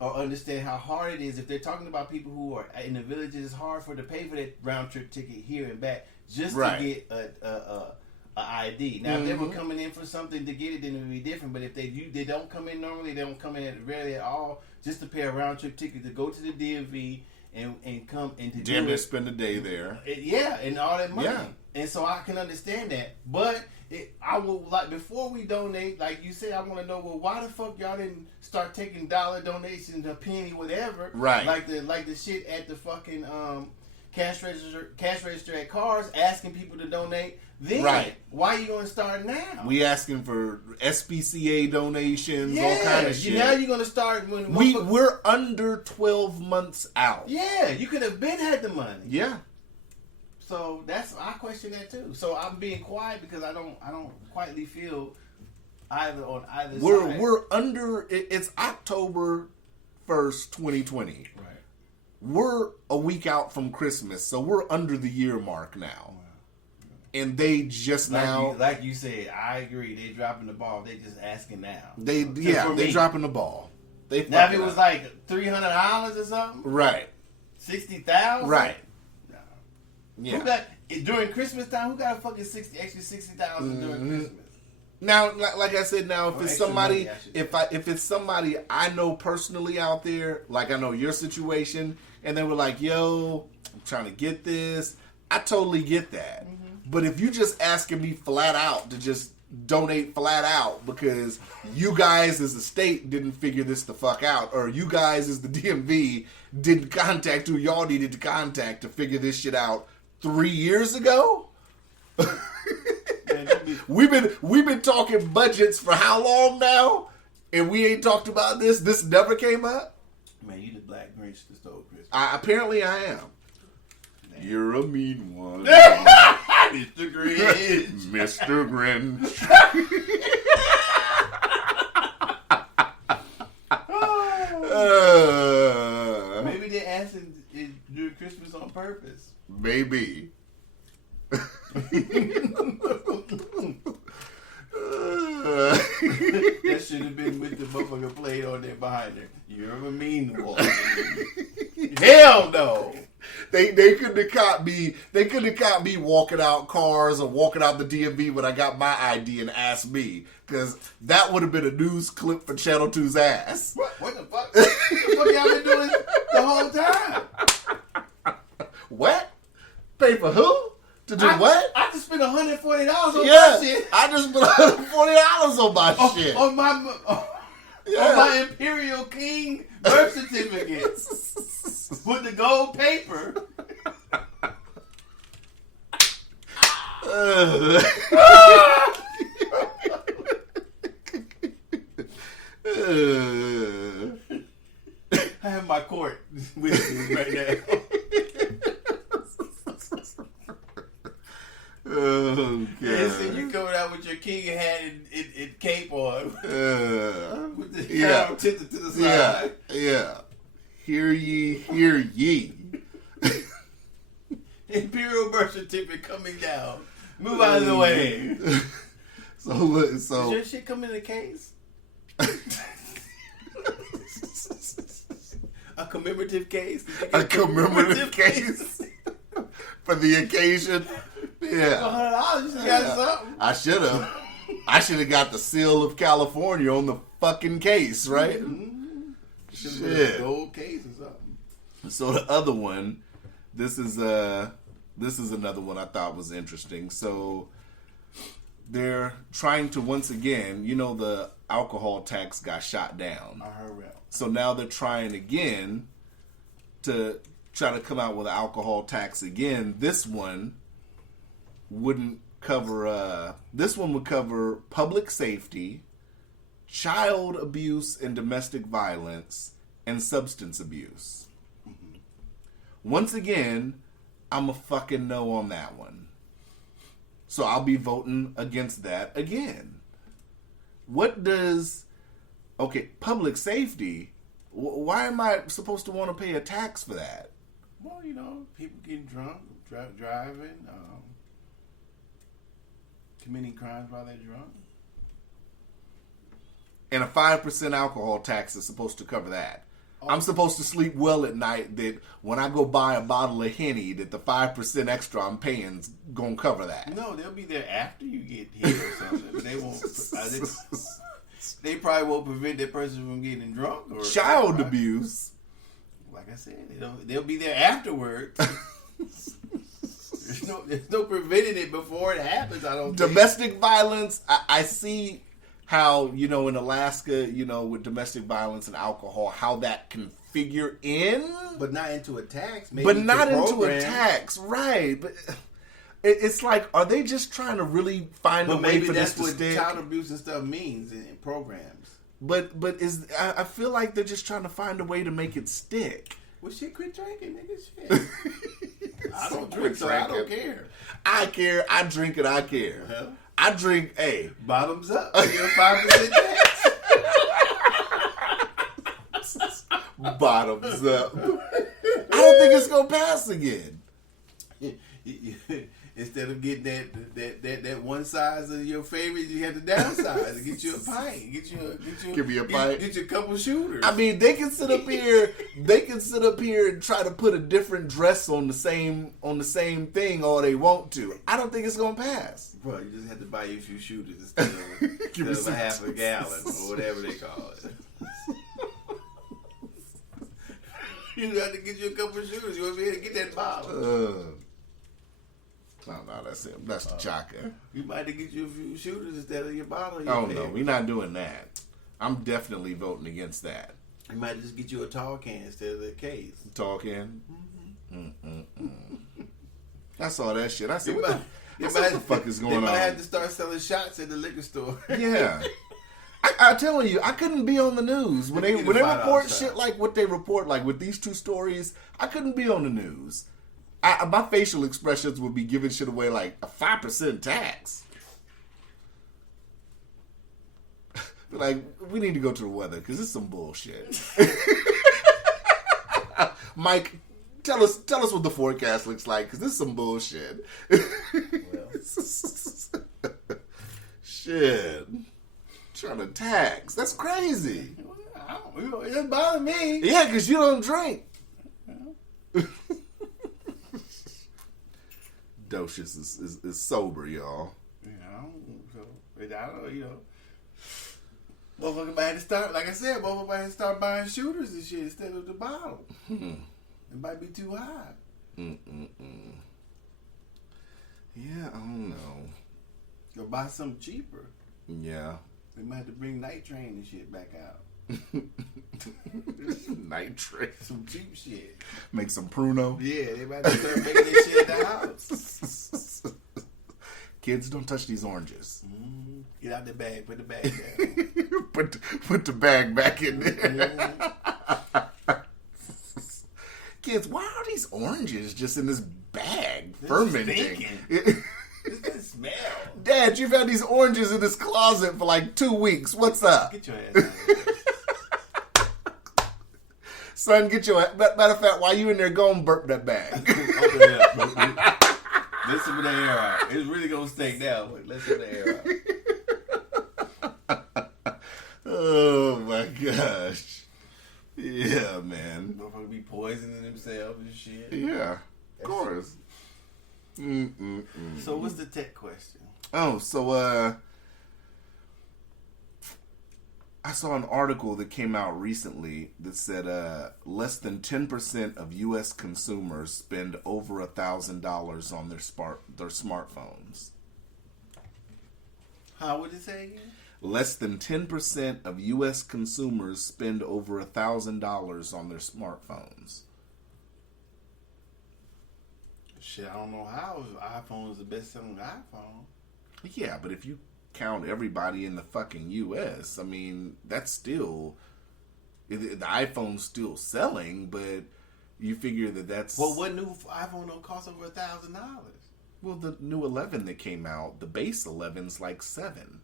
or understand how hard it is if they're talking about people who are in the villages. It's hard for them to pay for that round trip ticket here and back just to get a ID. Now, if they were coming in for something to get it, then it would be different. But if they don't come in normally, they don't come in rarely at all, just to pay a round trip ticket to go to the DMV and come and to damn near spend a day there. And all that money. Yeah. And so I can understand that. But I will, like, before we donate, like you said, I want to know, well, why the fuck y'all didn't start taking dollar donations, a penny, whatever, right? Like the shit at the fucking cash register at cars, asking people to donate. Then why are you going to start now? We asking for SPCA donations, all kind of shit. Now you're going to start when we're under 12 months out. Yeah, you could have been had the money. Yeah. So I question that too. So I'm being quiet because I don't quietly feel either on either side. We're under. It's October 1st, 2020. Right. We're a week out from Christmas, so we're under the year mark now. And they just like you said, I agree. They dropping the ball. They just asking now. They dropping the ball. Now if it was like $300 or something, right? 60,000, right? Yeah. Who got during Christmas time? Who got a fucking extra 60,000 during Christmas? Now, like I said, if it's somebody, if it's somebody I know personally out there, like I know your situation, and they were like, "Yo, I'm trying to get this," I totally get that. Mm-hmm. But if you just asking me flat out to just donate flat out because you guys as the state didn't figure this the fuck out, or you guys as the DMV didn't contact who y'all needed to contact to figure this shit out 3 years ago. We've been talking budgets for how long now, and we ain't talked about this. This never came up. Man, you the black Grinch that stole Christmas. Apparently, I am. Man. You're a mean one, Mr. Grinch. Mr. Grinch. Maybe they're asking to do Christmas on purpose. Maybe. That should have been with the motherfucker played on there behind her. You're a mean one. Hell no. They couldn't have caught me. They couldn't have caught me walking out cars or walking out the DMV when I got my ID and asked me, because that would have been a news clip for Channel 2's ass. What the fuck? What the fuck y'all been doing the whole time? What? Pay for who? To do what? I just spent $140 on my shit. I just spent $140 on my shit. On my Imperial King birth certificate. With the gold paper. I have my court with me right now. Oh, God. Listen, you coming out with your king hat and cape on. With the crown tilted to the side. Yeah. Hear ye, hear ye. Imperial birth certificate coming down. Move out of the way. So look, Does your shit come in a case? A commemorative case? A commemorative case for the occasion. Yeah. $100, you got something. I should have. I should have got the seal of California on the fucking case, right? Mm-hmm. Shit. A gold case or something. So the other one, this is another one I thought was interesting. So they're trying to once again, the alcohol tax got shot down. I heard that. So now they're trying again to try to come out with an alcohol tax again. This one wouldn't cover. This one would cover public safety, child abuse and domestic violence, and substance abuse. Mm-hmm. Once again, I'm a fucking no on that one. So I'll be voting against that again. What does... Okay, public safety, why am I supposed to want to pay a tax for that? Well, people getting drunk, driving, committing crimes while they're drunk. And a 5% alcohol tax is supposed to cover that. I'm supposed to sleep well at night that when I go buy a bottle of Henny, that the 5% extra I'm paying is going to cover that. No, they'll be there after you get hit or something. They won't. They probably won't prevent that person from getting drunk or child abuse. Like I said, they'll be there afterwards. There's no preventing it before it happens. I don't. Domestic violence. I see how in Alaska, with domestic violence and alcohol, how that can figure in, but not into a tax. Maybe but not into a tax, right? But it's like, are they just trying to really find a way for this to stick? Maybe that's what child abuse and stuff means in programs. But I feel like they're just trying to find a way to make it stick. Well, shit, quit drinking, nigga. Shit. I don't drink, so I don't care. I care. I drink it. I care. Well, I drink. Hey, bottoms up. You're 5% tax. Bottoms up. I don't think it's gonna pass again. Instead of getting that one size of your favorite, you have to downsize and get you a pint. Give me a pint. Get you a couple shooters. I mean, they can sit up here. They can sit up here and try to put a different dress on the same thing all they want to. I don't think it's gonna pass. Bro, you just have to buy you a few shooters instead of a half a gallon or whatever they call it. You got to get you a couple shooters. You want to be able to get that bottle. No, that's it. That's the chaka. You might have to get you a few shooters instead of your bottle. Oh, no. We're not doing that. I'm definitely voting against that. You might just get you a tall can instead of the case. Tall can? Mm-hmm. I saw that shit. I said, What the fuck is going on? They might have to start selling shots at the liquor store. Yeah. I'm telling you, I couldn't be on the news. When they report shit like what they report, like with these two stories, I couldn't be on the news. My facial expressions would be giving shit away like a 5% tax. Like, we need to go to the weather because it's some bullshit. Mike, tell us what the forecast looks like because this is some bullshit. Shit. Trying to tax. That's crazy. It doesn't bother me. Yeah, because you don't drink. Docious is sober, y'all. I don't know, motherfucker might have to start, like I said, motherfucker might have to start buying shooters and shit instead of the bottle. It might be too high. Yeah, I don't know. Go buy something cheaper. Yeah. They might have to bring Night Train and shit back out. Night Train. Some cheap shit. Make some Pruno. Yeah, they might have to start making this shit at the house. Kids, don't touch these oranges. Mm-hmm. Get out the bag. Put the bag down. put the bag back in there. Mm-hmm. Kids, why are these oranges just in this bag fermenting? This smell. Dad, you've had these oranges in this closet for like 2 weeks. What's up? Get your ass out of here. Son, get your ass. Matter of fact, while you in there, go and burp that bag. Open it up, bro. Let's see the air out. It's really gonna stink now, but let's see the air out. Oh my gosh. Yeah, man. Motherfuckers be poisoning themselves and shit. Yeah, of course. So what's the tech question? Oh, so I saw an article that came out recently that said less than 10% of U.S. consumers spend over $1,000 on their smartphones. How would it say again? Less than 10% of U.S. consumers spend over $1,000 on their smartphones. Shit, I don't know how iPhone is the best selling iPhone. Yeah, but if you count everybody in the fucking U.S., I mean, that's still... The iPhone's still selling, but you figure that's... Well, what new iPhone don't cost over $1,000? Well, the new 11 that came out, the base 11's like $7.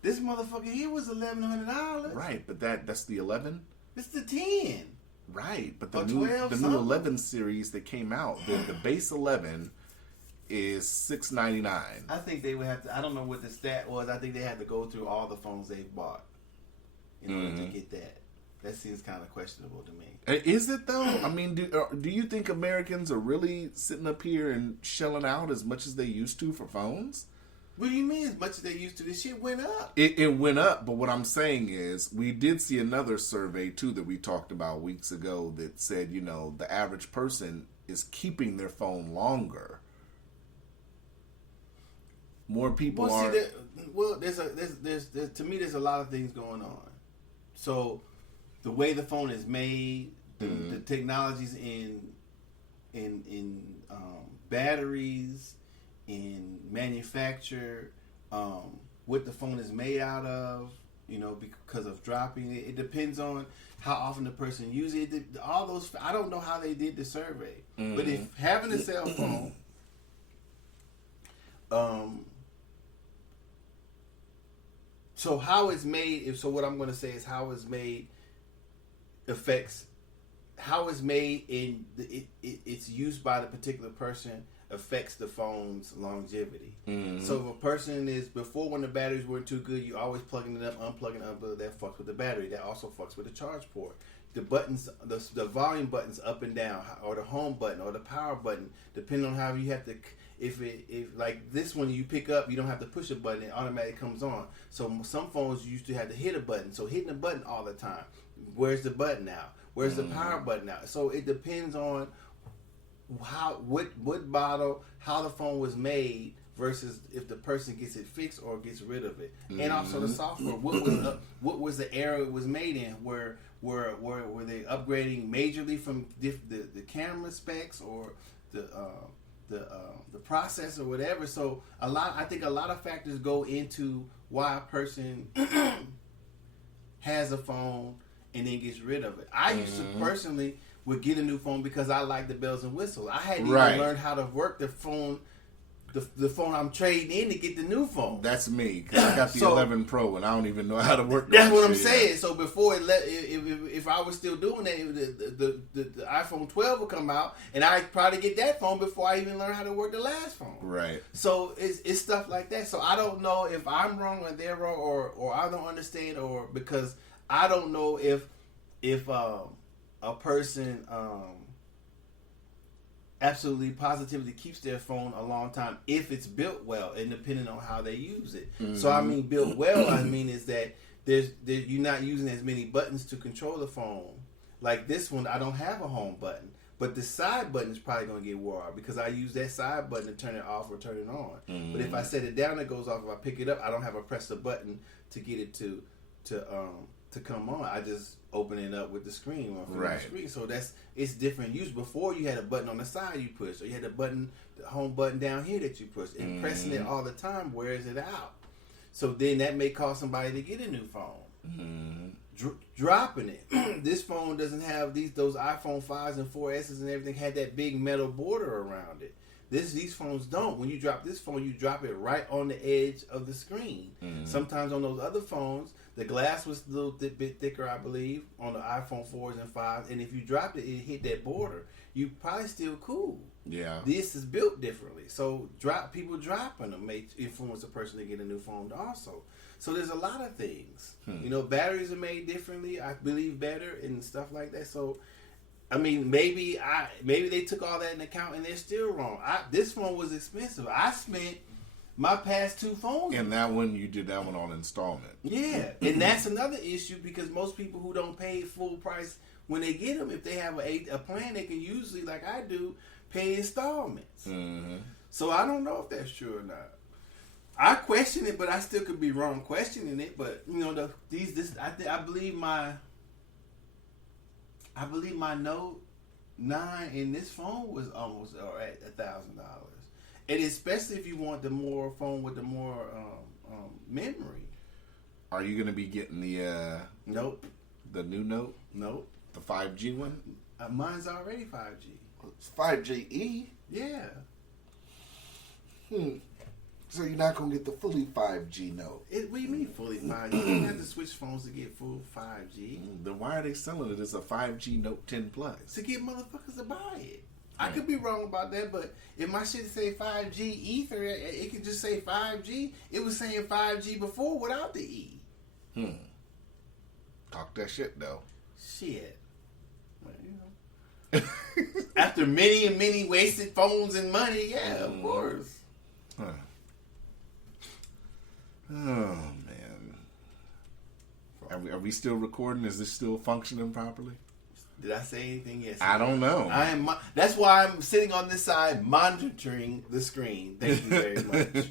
This motherfucker here was $1,100. Right, but that's the 11? It's the 10. Right, but Or the 12 new something. 11 series that came out, the base 11 is $699. I think they would have to, I don't know what the stat was. I think they had to go through all the phones they've bought in order to get that. That seems kind of questionable to me. Is it though? I mean, do you think Americans are really sitting up here and shelling out as much as they used to for phones? What do you mean as much as they used to? This shit went up. It went up, but what I'm saying is we did see another survey too that we talked about weeks ago that said, you know, the average person is keeping their phone longer. More people are. There's to me there's a lot of things going on. So the way the phone is made, the technologies in batteries, in manufacture, what the phone is made out of, you know, because of dropping it. It depends on how often the person uses it. All those, I don't know how they did the survey, but if having a cell phone, so how it's made. So what I'm going to say is how it's made affects how it's made in its use by the particular person affects the phone's longevity. So if a person is, before when the batteries weren't too good, you always plugging it up, unplugging it up, that fucks with the battery. That also fucks with the charge port. The buttons, the volume buttons up and down, or the home button, or the power button, depending on how you have to. If like this one you pick up, you don't have to push a button; it automatically comes on. So some phones you used to have to hit a button. So hitting the button all the time. Where's the button now? Where's the power button now? So it depends on what model, how the phone was made, versus if the person gets it fixed or gets rid of it, and also the software. What was the era it was made in? Were they upgrading majorly from the camera specs, or the process or whatever. So I think a lot of factors go into why a person has a phone and then gets rid of it. I used to personally would get a new phone because I like the bells and whistles. I hadn't even learned how to work the phone. The phone I'm trading in to get the new phone. That's me, because I got the 11 Pro and I don't even know how to work. That's what I'm saying. So before if I was still doing that, the iPhone 12 would come out, and I'd probably get that phone before I even learned how to work the last phone. Right. So it's stuff like that. So I don't know if I'm wrong or they're wrong, or I don't understand, or because I don't know if a person absolutely positively keeps their phone a long time if it's built well and depending on how they use it. So I mean built well, I mean is that you're not using as many buttons to control the phone. Like this one, I don't have a home button, but the side button is probably going to get wore out because I use that side button to turn it off or turn it on. But if I set it down, it goes off. If I pick it up, I don't have to press the button to get it to come on. I just open it up with the screen on the screen. So it's different use. Before you had a button on the side you push, or you had the home button down here that you push, and pressing it all the time wears it out. So then that may cause somebody to get a new phone. Dropping it. This phone doesn't have those iPhone 5s and 4S's and everything had that big metal border around it. These phones don't. When you drop this phone, you drop it right on the edge of the screen. Sometimes on those other phones, the glass was a little bit thicker, I believe, on the iPhone 4s and 5s. And if you dropped it, it hit that border. You probably still cool. Yeah. This is built differently. So people dropping them may influence a person to get a new phone also. So there's a lot of things. You know, batteries are made differently, I believe, better and stuff like that. So, I mean, maybe they took all that into account and they're still wrong. This phone was expensive. I spent my past 2 phones. And that one, you did that one on installment. Yeah. And that's another issue because most people who don't pay full price when they get them, if they have a plan, they can usually, like I do, pay installments. So I don't know if that's true or not. I question it, but I still could be wrong questioning it. But you know, I believe my Note 9 in this phone was almost at $1,000, and especially if you want the more phone with the more memory. Are you going to be getting the Nope, the new Note? Nope, the 5G one. Mine's already 5G. It's 5GE. Yeah. So you're not going to get the fully 5G Note. What do you mean fully 5G? You don't have to switch phones to get full 5G. Then why are they selling it as a 5G Note 10 Plus? To get motherfuckers to buy it. I could be wrong about that, but if my shit say 5G Ether, it could just say 5G. It was saying 5G before without the E. Talk that shit, though. Shit. Well, you know. After many and many wasted phones and money, yeah, of course. Oh, man. Are we still recording? Is this still functioning properly? Did I say anything? Yes. I don't know. That's why I'm sitting on this side monitoring the screen. Thank you very much.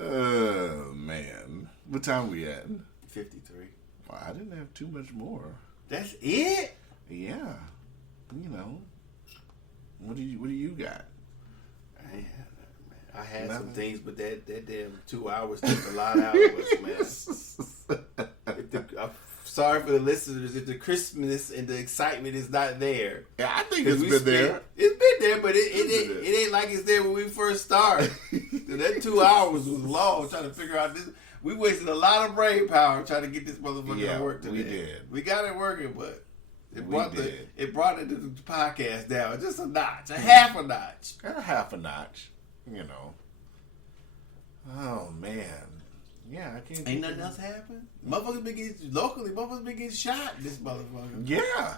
Oh, man. What time we at? 53. Well, I didn't have too much more. That's it? Yeah. You know. What do you got? I had some things, but that damn 2 hours took a lot out of us, man. I'm sorry for the listeners if the crispness and the excitement is not there. Yeah, I think it's been there. It's been there, but it ain't like it's there when we first started. That 2 hours was long trying to figure out this. We wasted a lot of brain power trying to get this motherfucker to work today. We did. We got it working, but it brought the podcast down just a notch, a half a notch. A half a notch. You know. Oh man. Yeah, I can't. Ain't nothing else happened. Motherfuckers been getting shot. This motherfucker. Yeah.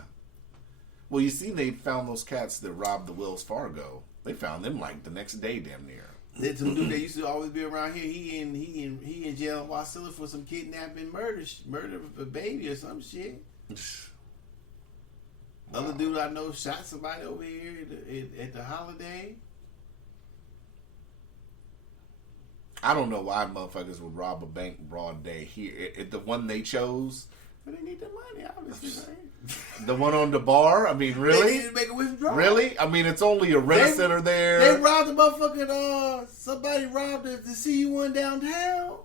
Well, you see, they found those cats that robbed the Wells Fargo. They found them like the next day, damn near. There's some dude that used to always be around here. He in jail in Wasilla for some kidnapping, murder of a baby or some shit. Wow. Other dude I know shot somebody over here at the Holiday. I don't know why motherfuckers would rob a bank broad day here. The one they chose, But they need the money, obviously, right? The one on the bar? I mean, really? They need to make a withdrawal. Really? I mean, it's only a rent-a-center there. They robbed the motherfucking, somebody robbed the CU1 downtown.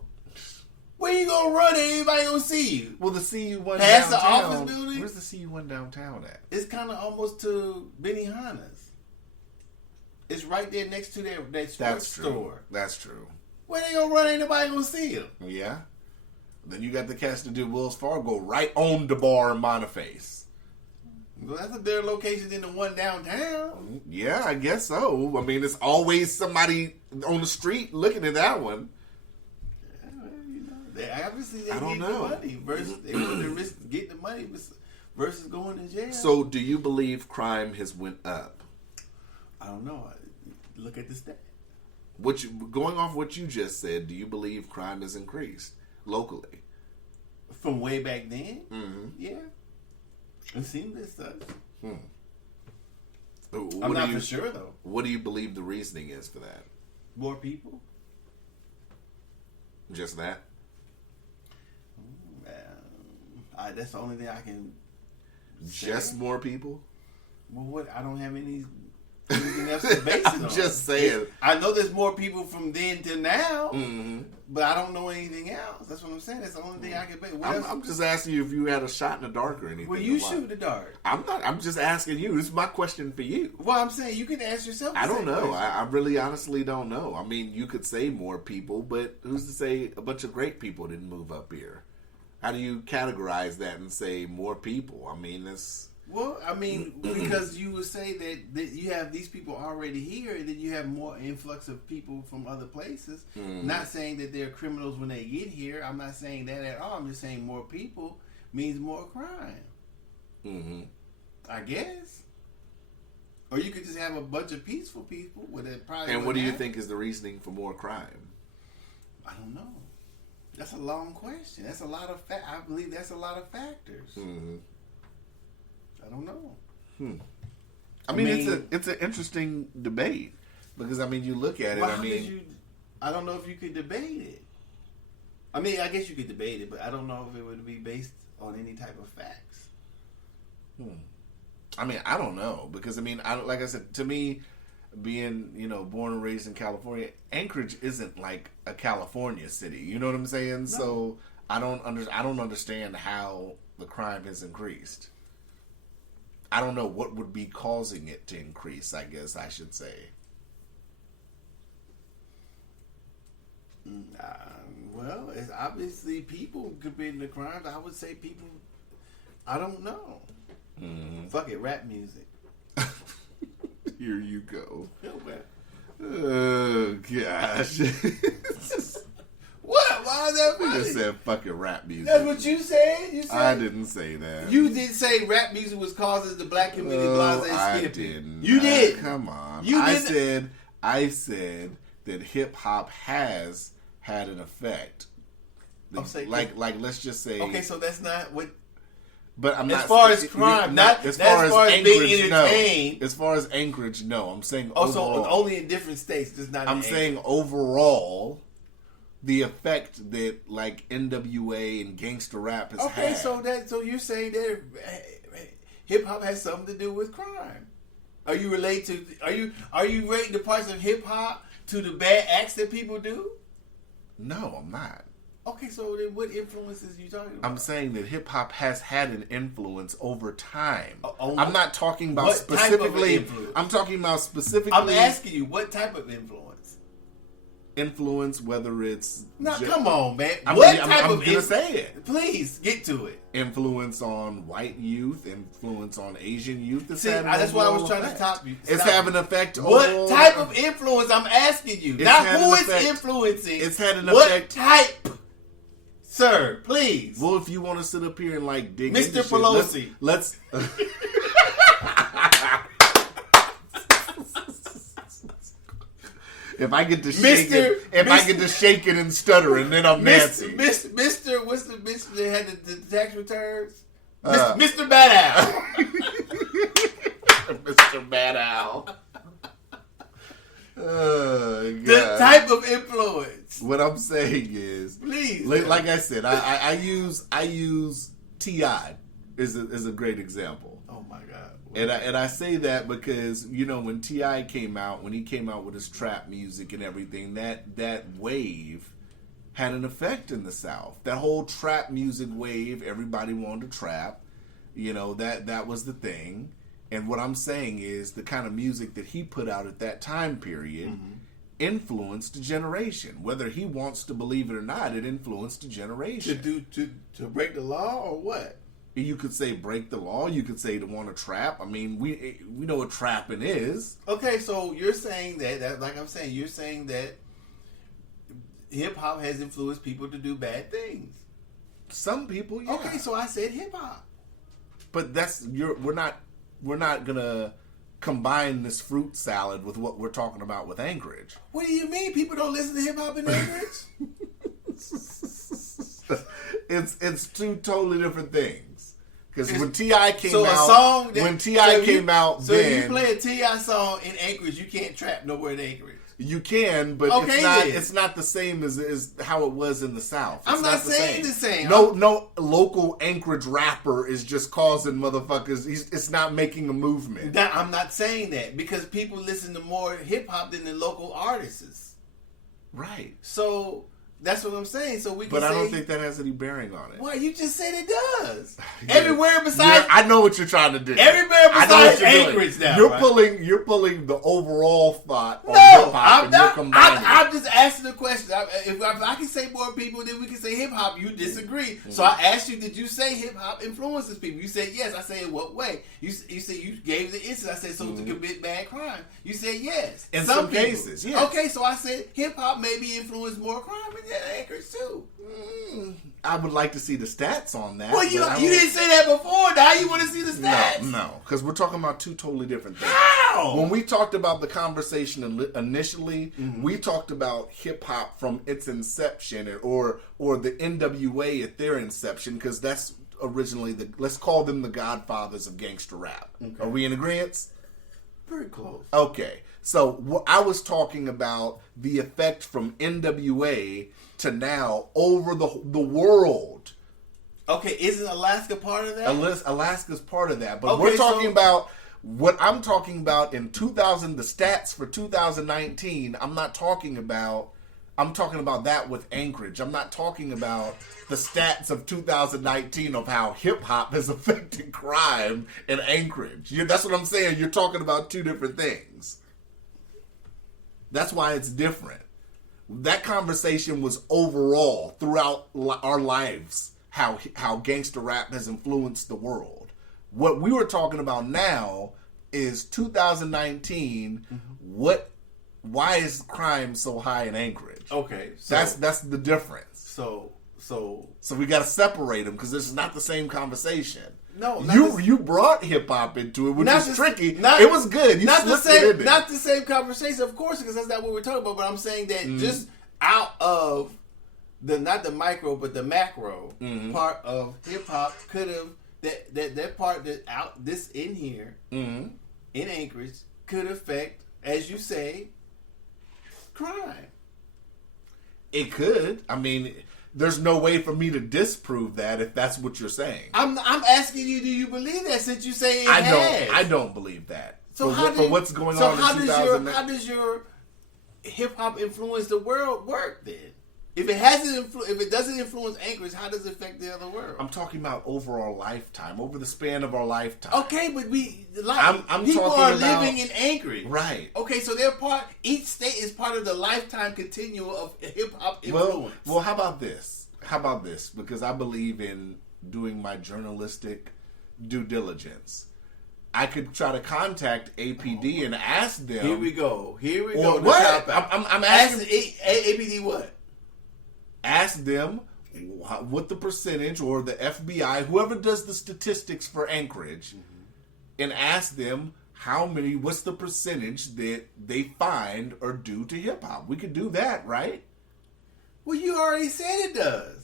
Where you gonna run and anybody gonna see you? Well, the CU1 Past downtown. the office building? Where's the CU1 downtown at? It's kind of almost to Benihana's. It's right there next to that sports store. That's true. Where they gonna run? Ain't nobody gonna see them. Yeah. Then you got the cats that do Wells Fargo right on the bar in Boniface. Well, that's a better location than the one downtown. Yeah, I guess so. I mean, it's always somebody on the street looking at that one. Yeah, you know, they don't need know. the money versus they want to risk getting the money versus going to jail. So, do you believe crime has went up? I don't know. Look at the stat. Going off what you just said, do you believe crime has increased locally? From way back then? Mm-hmm. Yeah. It seems as such. What I'm not for sure, though. What do you believe the reasoning is for that? More people? Just that? That's the only thing I can Just say. more people? Well, what? I don't have anything else to base it on. I'm just saying. I know there's more people from then to now, Mm-hmm. but I don't know anything else. That's what I'm saying. That's the only thing I can base. I'm just asking you if you had a shot in the dark or anything. Well, you or what. shoot the dart. I'm not. I'm just asking you. This is my question for you. Well, I'm saying you can ask yourself. I don't know. I really honestly don't know. I mean, you could say more people, but who's to say a bunch of great people didn't move up here? How do you categorize that and say more people? I mean, that's... Well, I mean, because you would say that you have these people already here, and then you have more influx of people from other places. Mm-hmm. Not saying that they're criminals when they get here. I'm not saying that at all. I'm just saying more people means more crime. Mm-hmm. I guess. Or you could just have a bunch of peaceful people with it probably. And what do you think is the reasoning for more crime? I don't know. That's a long question. That's a lot of I believe that's a lot of factors. Mm-hmm. I don't know. I mean, it's an interesting debate because I mean, you look at it. Well, I mean, I don't know if you could debate it. I mean, I guess you could debate it, but I don't know if it would be based on any type of facts. I mean, I don't know because I mean, like I said, to me, being born and raised in California, Anchorage isn't like a California city. You know what I'm saying? No. So I don't understand how the crime has increased. I don't know what would be causing it to increase, I guess I should say. Well, it's obviously people committing the crimes. I would say people, I don't know. Mm-hmm. Fuck it, rap music. Here you go. No, man. Oh, gosh. What? Why is that funny? You just said fucking rap music. That's what you said? I didn't say that. You did say rap music was causing the black community blase skipping. I didn't. You did. Come on. I said that hip hop has had an effect. Like let's just say. Okay, so that's not what. But I'm not. As far as crime, not as far as being entertained. No. As far as Anchorage, no. I'm saying overall. So only in different states, just not. I'm saying overall, the effect that like NWA and gangster rap has had. Okay, so you're saying that hip hop has something to do with crime? Are you related to? Are you rating the parts of hip hop to the bad acts that people do? No, I'm not. Okay, so then what influences you talking about? I'm saying that hip hop has had an influence over time. I'm not talking about specifically. I'm talking about specifically. I'm asking you, what type of influence? Influence, whether it's. No, come on, man. I'm gonna say it. Please get to it. Influence on white youth, influence on Asian youth. That's what I was trying to stop you. It's having an effect. What type of influence? I'm asking you, not who is influencing. It's had an What effect. type? Sir, please. Well, if you want to sit up here and like dig Mr. into Pelosi. Shit, let's if I get to shaking and stuttering, then I'm Nancy. Mr. What's the Mr. that had the tax returns? Mr. Bad Al. Mr. Bad Al. The type of influence. What I'm saying is, please, like I said, I use T.I. is a great example. Oh my God! And I say that because when T.I. came out, when he came out with his trap music and everything, that wave had an effect in the South. That whole trap music wave, everybody wanted to trap. That was the thing. And what I'm saying is the kind of music that he put out at that time period influenced a generation. Whether he wants to believe it or not, it influenced a generation. To break the law or what? You could say break the law. You could say to want to trap. I mean, we know what trapping is. Okay, so you're saying that like I'm saying, you're saying that hip hop has influenced people to do bad things. Some people, yeah. Okay, so I said hip hop. But we're not gonna combine this fruit salad with what we're talking about with Anchorage. What do you mean? People don't listen to hip hop in Anchorage? It's two totally different things. Because when T.I. came out, so if you play a T.I. song in Anchorage, you can't trap nowhere in Anchorage. You can, but it's not the same as how it was in the South. I'm not saying the same. No local Anchorage rapper is just causing motherfuckers. It's not making a movement. I'm not saying that because people listen to more hip hop than the local artists. Right. So that's what I'm saying. So we can But I don't think that has any bearing on it. Well, you just said it does. Everywhere besides, I know what you're trying to do. Everywhere besides Anchorage now. You're pulling the overall thought on hip hop and you're combining. I'm just asking the question. If I can say more people, then we can say hip hop. You disagree. So I asked you, did you say hip hop influences people? You said yes. I said in what way? You said you gave the instance. I said so to commit bad crime. You said yes. In some cases, yes. Okay, so I said hip hop maybe influenced more crime in Anchorage too. I would like to see the stats on that. Well, you didn't say that before. Now you want to see the stats? No, because we're talking about two totally different things. How? When we talked about the conversation initially, we talked about hip hop from its inception, or the NWA at their inception, because that's originally let's call them the godfathers of gangster rap. Okay. Are we in agreement? Very close. Okay, so I was talking about the effect from NWA to now over the world. Okay, isn't Alaska part of that? Alaska's part of that, but we're talking about what I'm talking about in 2000. The stats for 2019. I'm talking about that with Anchorage. I'm not talking about the stats of 2019 of how hip hop has affected crime in Anchorage. That's what I'm saying. You're talking about two different things. That's why it's different. That conversation was overall throughout our lives, how gangster rap has influenced the world. What we were talking about now is 2019. Why is crime so high in Anchorage? Okay, so that's the difference. So we got to separate them because this is not the same conversation. No, you brought hip hop into it, which is tricky. It was good. Not the same conversation, of course, because that's not what we're talking about. But I'm saying that just out of not the micro but the macro part of hip hop could have that part that out this in here in Anchorage could affect, as you say, crime. It could. I mean, there's no way for me to disprove that if that's what you're saying. I'm asking you, do you believe that since you say it has? I don't believe that. So for what's going on in 2000. How does your hip hop influence the world work then? If it doesn't influence Anchorage, how does it affect the other world? I'm talking about over our lifetime, over the span of our lifetime. Okay, but I'm people talking are living in Anchorage, right? Okay, so each state is part of the lifetime continuum of hip hop influence. Well, how about this? Because I believe in doing my journalistic due diligence. I could try to contact APD and ask them. Here we go. What? I'm asking APD what? Ask them what the percentage, or the FBI, whoever does the statistics for Anchorage, and ask them what's the percentage that they find are due to hip hop. We could do that, right? Well, you already said it does.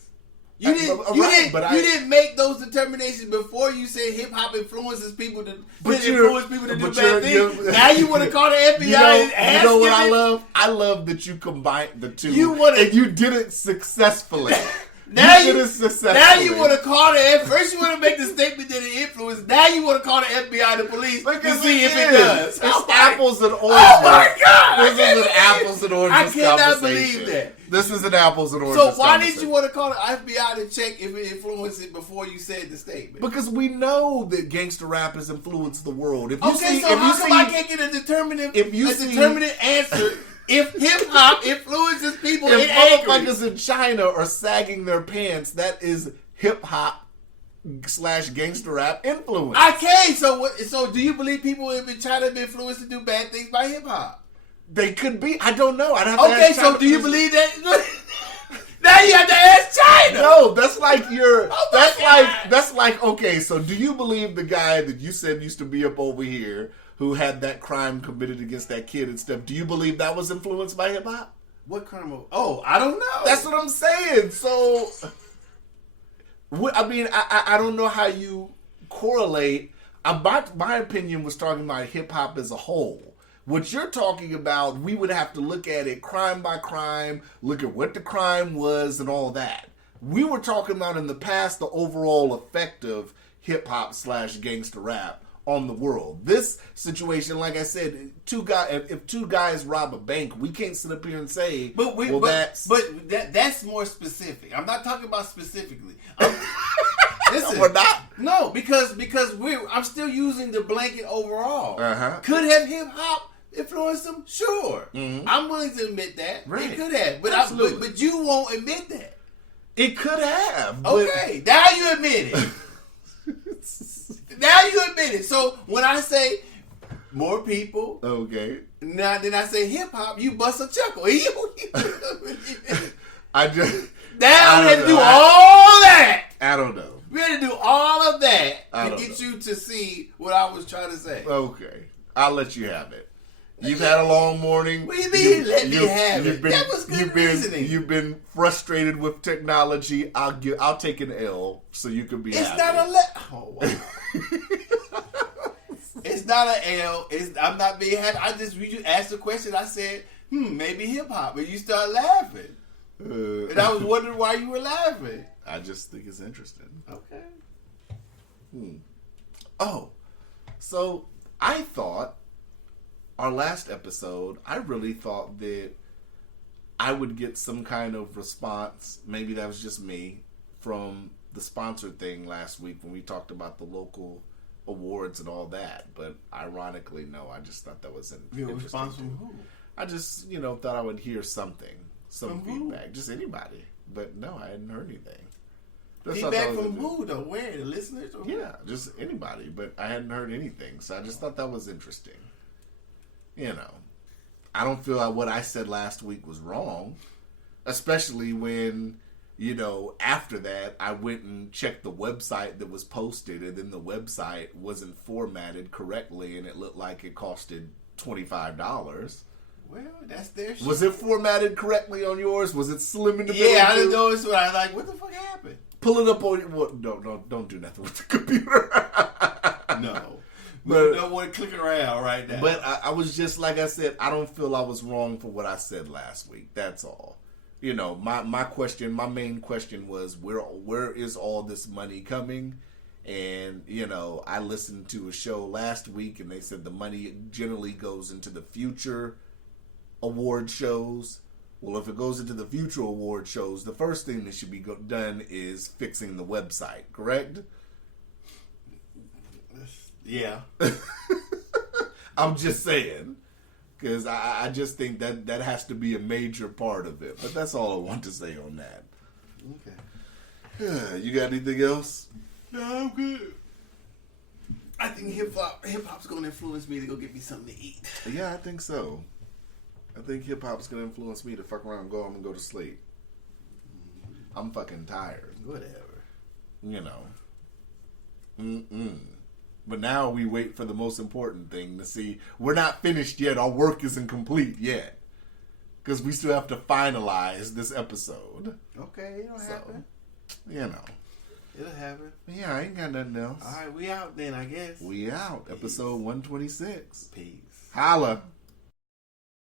You didn't make those determinations before you said hip hop influences people to do bad things. Now you want to call the FBI and ask you know what I love? I love that you combined the two. And you did it successfully. Now you you want to call first you want to make the statement that it influenced. Now you want to call the FBI, the police, to see if it does. It's apples and oranges. Oh my God! This is an apples and oranges I cannot conversation. believe that. This is an apples and oranges. So why did you want to call the FBI to check if it influenced it before you said the statement? Because we know that gangster rap has influenced the world. If you how come I can't get a determinate answer? If hip hop influences people in anger, motherfuckers in China are sagging their pants, that is hip hop / gangster rap influence. Okay, so do you believe people in China have been influenced to do bad things by hip hop? They could be. I don't know. I'd have to ask China. So do you believe that? Now you have to ask China. No, that's like that's like okay. So do you believe the guy that you said used to be up over here, who had that crime committed against that kid and stuff, do you believe that was influenced by hip-hop? What crime? I don't know. That's what I'm saying. So, I mean, I don't know how you correlate. My opinion was talking about hip-hop as a whole. What you're talking about, we would have to look at it crime by crime, look at what the crime was and all that. We were talking about in the past the overall effect of hip-hop / gangster rap on the world. This situation, like I said, if two guys rob a bank, we can't sit up here and say, that's more specific. I'm not talking about specifically. Listen, we're not. No, because I'm still using the blanket overall. Uh-huh. Could have hip hop influenced them? Sure. Mm-hmm. I'm willing to admit that. Right. It could have, but you won't admit that. It could have. Okay, now you admit it. Now you admit it. So when I say more people, okay. Now then I say hip hop, you bust a chuckle. I just now we had to do all that. I don't know. We had to do all of that to get you to see what I was trying to say. Okay, I'll let you have it. You've had a long morning. What do you mean? Let me have it. That was good reasoning. You've been frustrated with technology. I'll take an L so you can be happy. It's not a Oh, wow. It's not an L. I'm not being happy. You asked the question. I said, maybe hip hop, and you start laughing. And I was wondering why you were laughing. I just think it's interesting. Okay. Oh, so I thought our last episode, I really thought that I would get some kind of response. Maybe that was just me from the sponsored thing last week when we talked about the local awards and all that. But ironically, no, I just thought that was interesting. Response from who? I just, thought I would hear something, some from feedback, who? Just anybody. But no, I hadn't heard anything. Feedback from who though? Where? The listeners? Or yeah, just anybody. But I hadn't heard anything, so I just thought that was interesting. I don't feel like what I said last week was wrong, especially when, after that, I went and checked the website that was posted, and then the website wasn't formatted correctly, and it looked like it costed $25. Well, that's their shit. Was it formatted correctly on yours? Was it slim in the middle? Yeah, I didn't know it. So I was like, what the fuck happened? Pull it up on your... Well, don't do nothing with the computer. No. But don't want to click around right now. But I was just, like I said, I don't feel I was wrong for what I said last week. That's all. My main question was, where is all this money coming? And, I listened to a show last week, and they said the money generally goes into the future award shows. Well, if it goes into the future award shows, the first thing that should be done is fixing the website, correct? Yeah. I'm just saying. Because I just think that has to be a major part of it. But that's all I want to say on that. Okay. You got anything else? No, I'm good. I think hip-hop's going to influence me to go get me something to eat. Yeah, I think so. I think hip-hop's going to influence me to fuck around and go home and go to sleep. I'm fucking tired. Whatever. But now we wait for the most important thing to see. We're not finished yet. Our work isn't complete yet. Because we still have to finalize this episode. Okay, it'll happen. It'll happen. Yeah, I ain't got nothing else. All right, we out then, I guess. We out. Peace. Episode 126. Peace. Holla.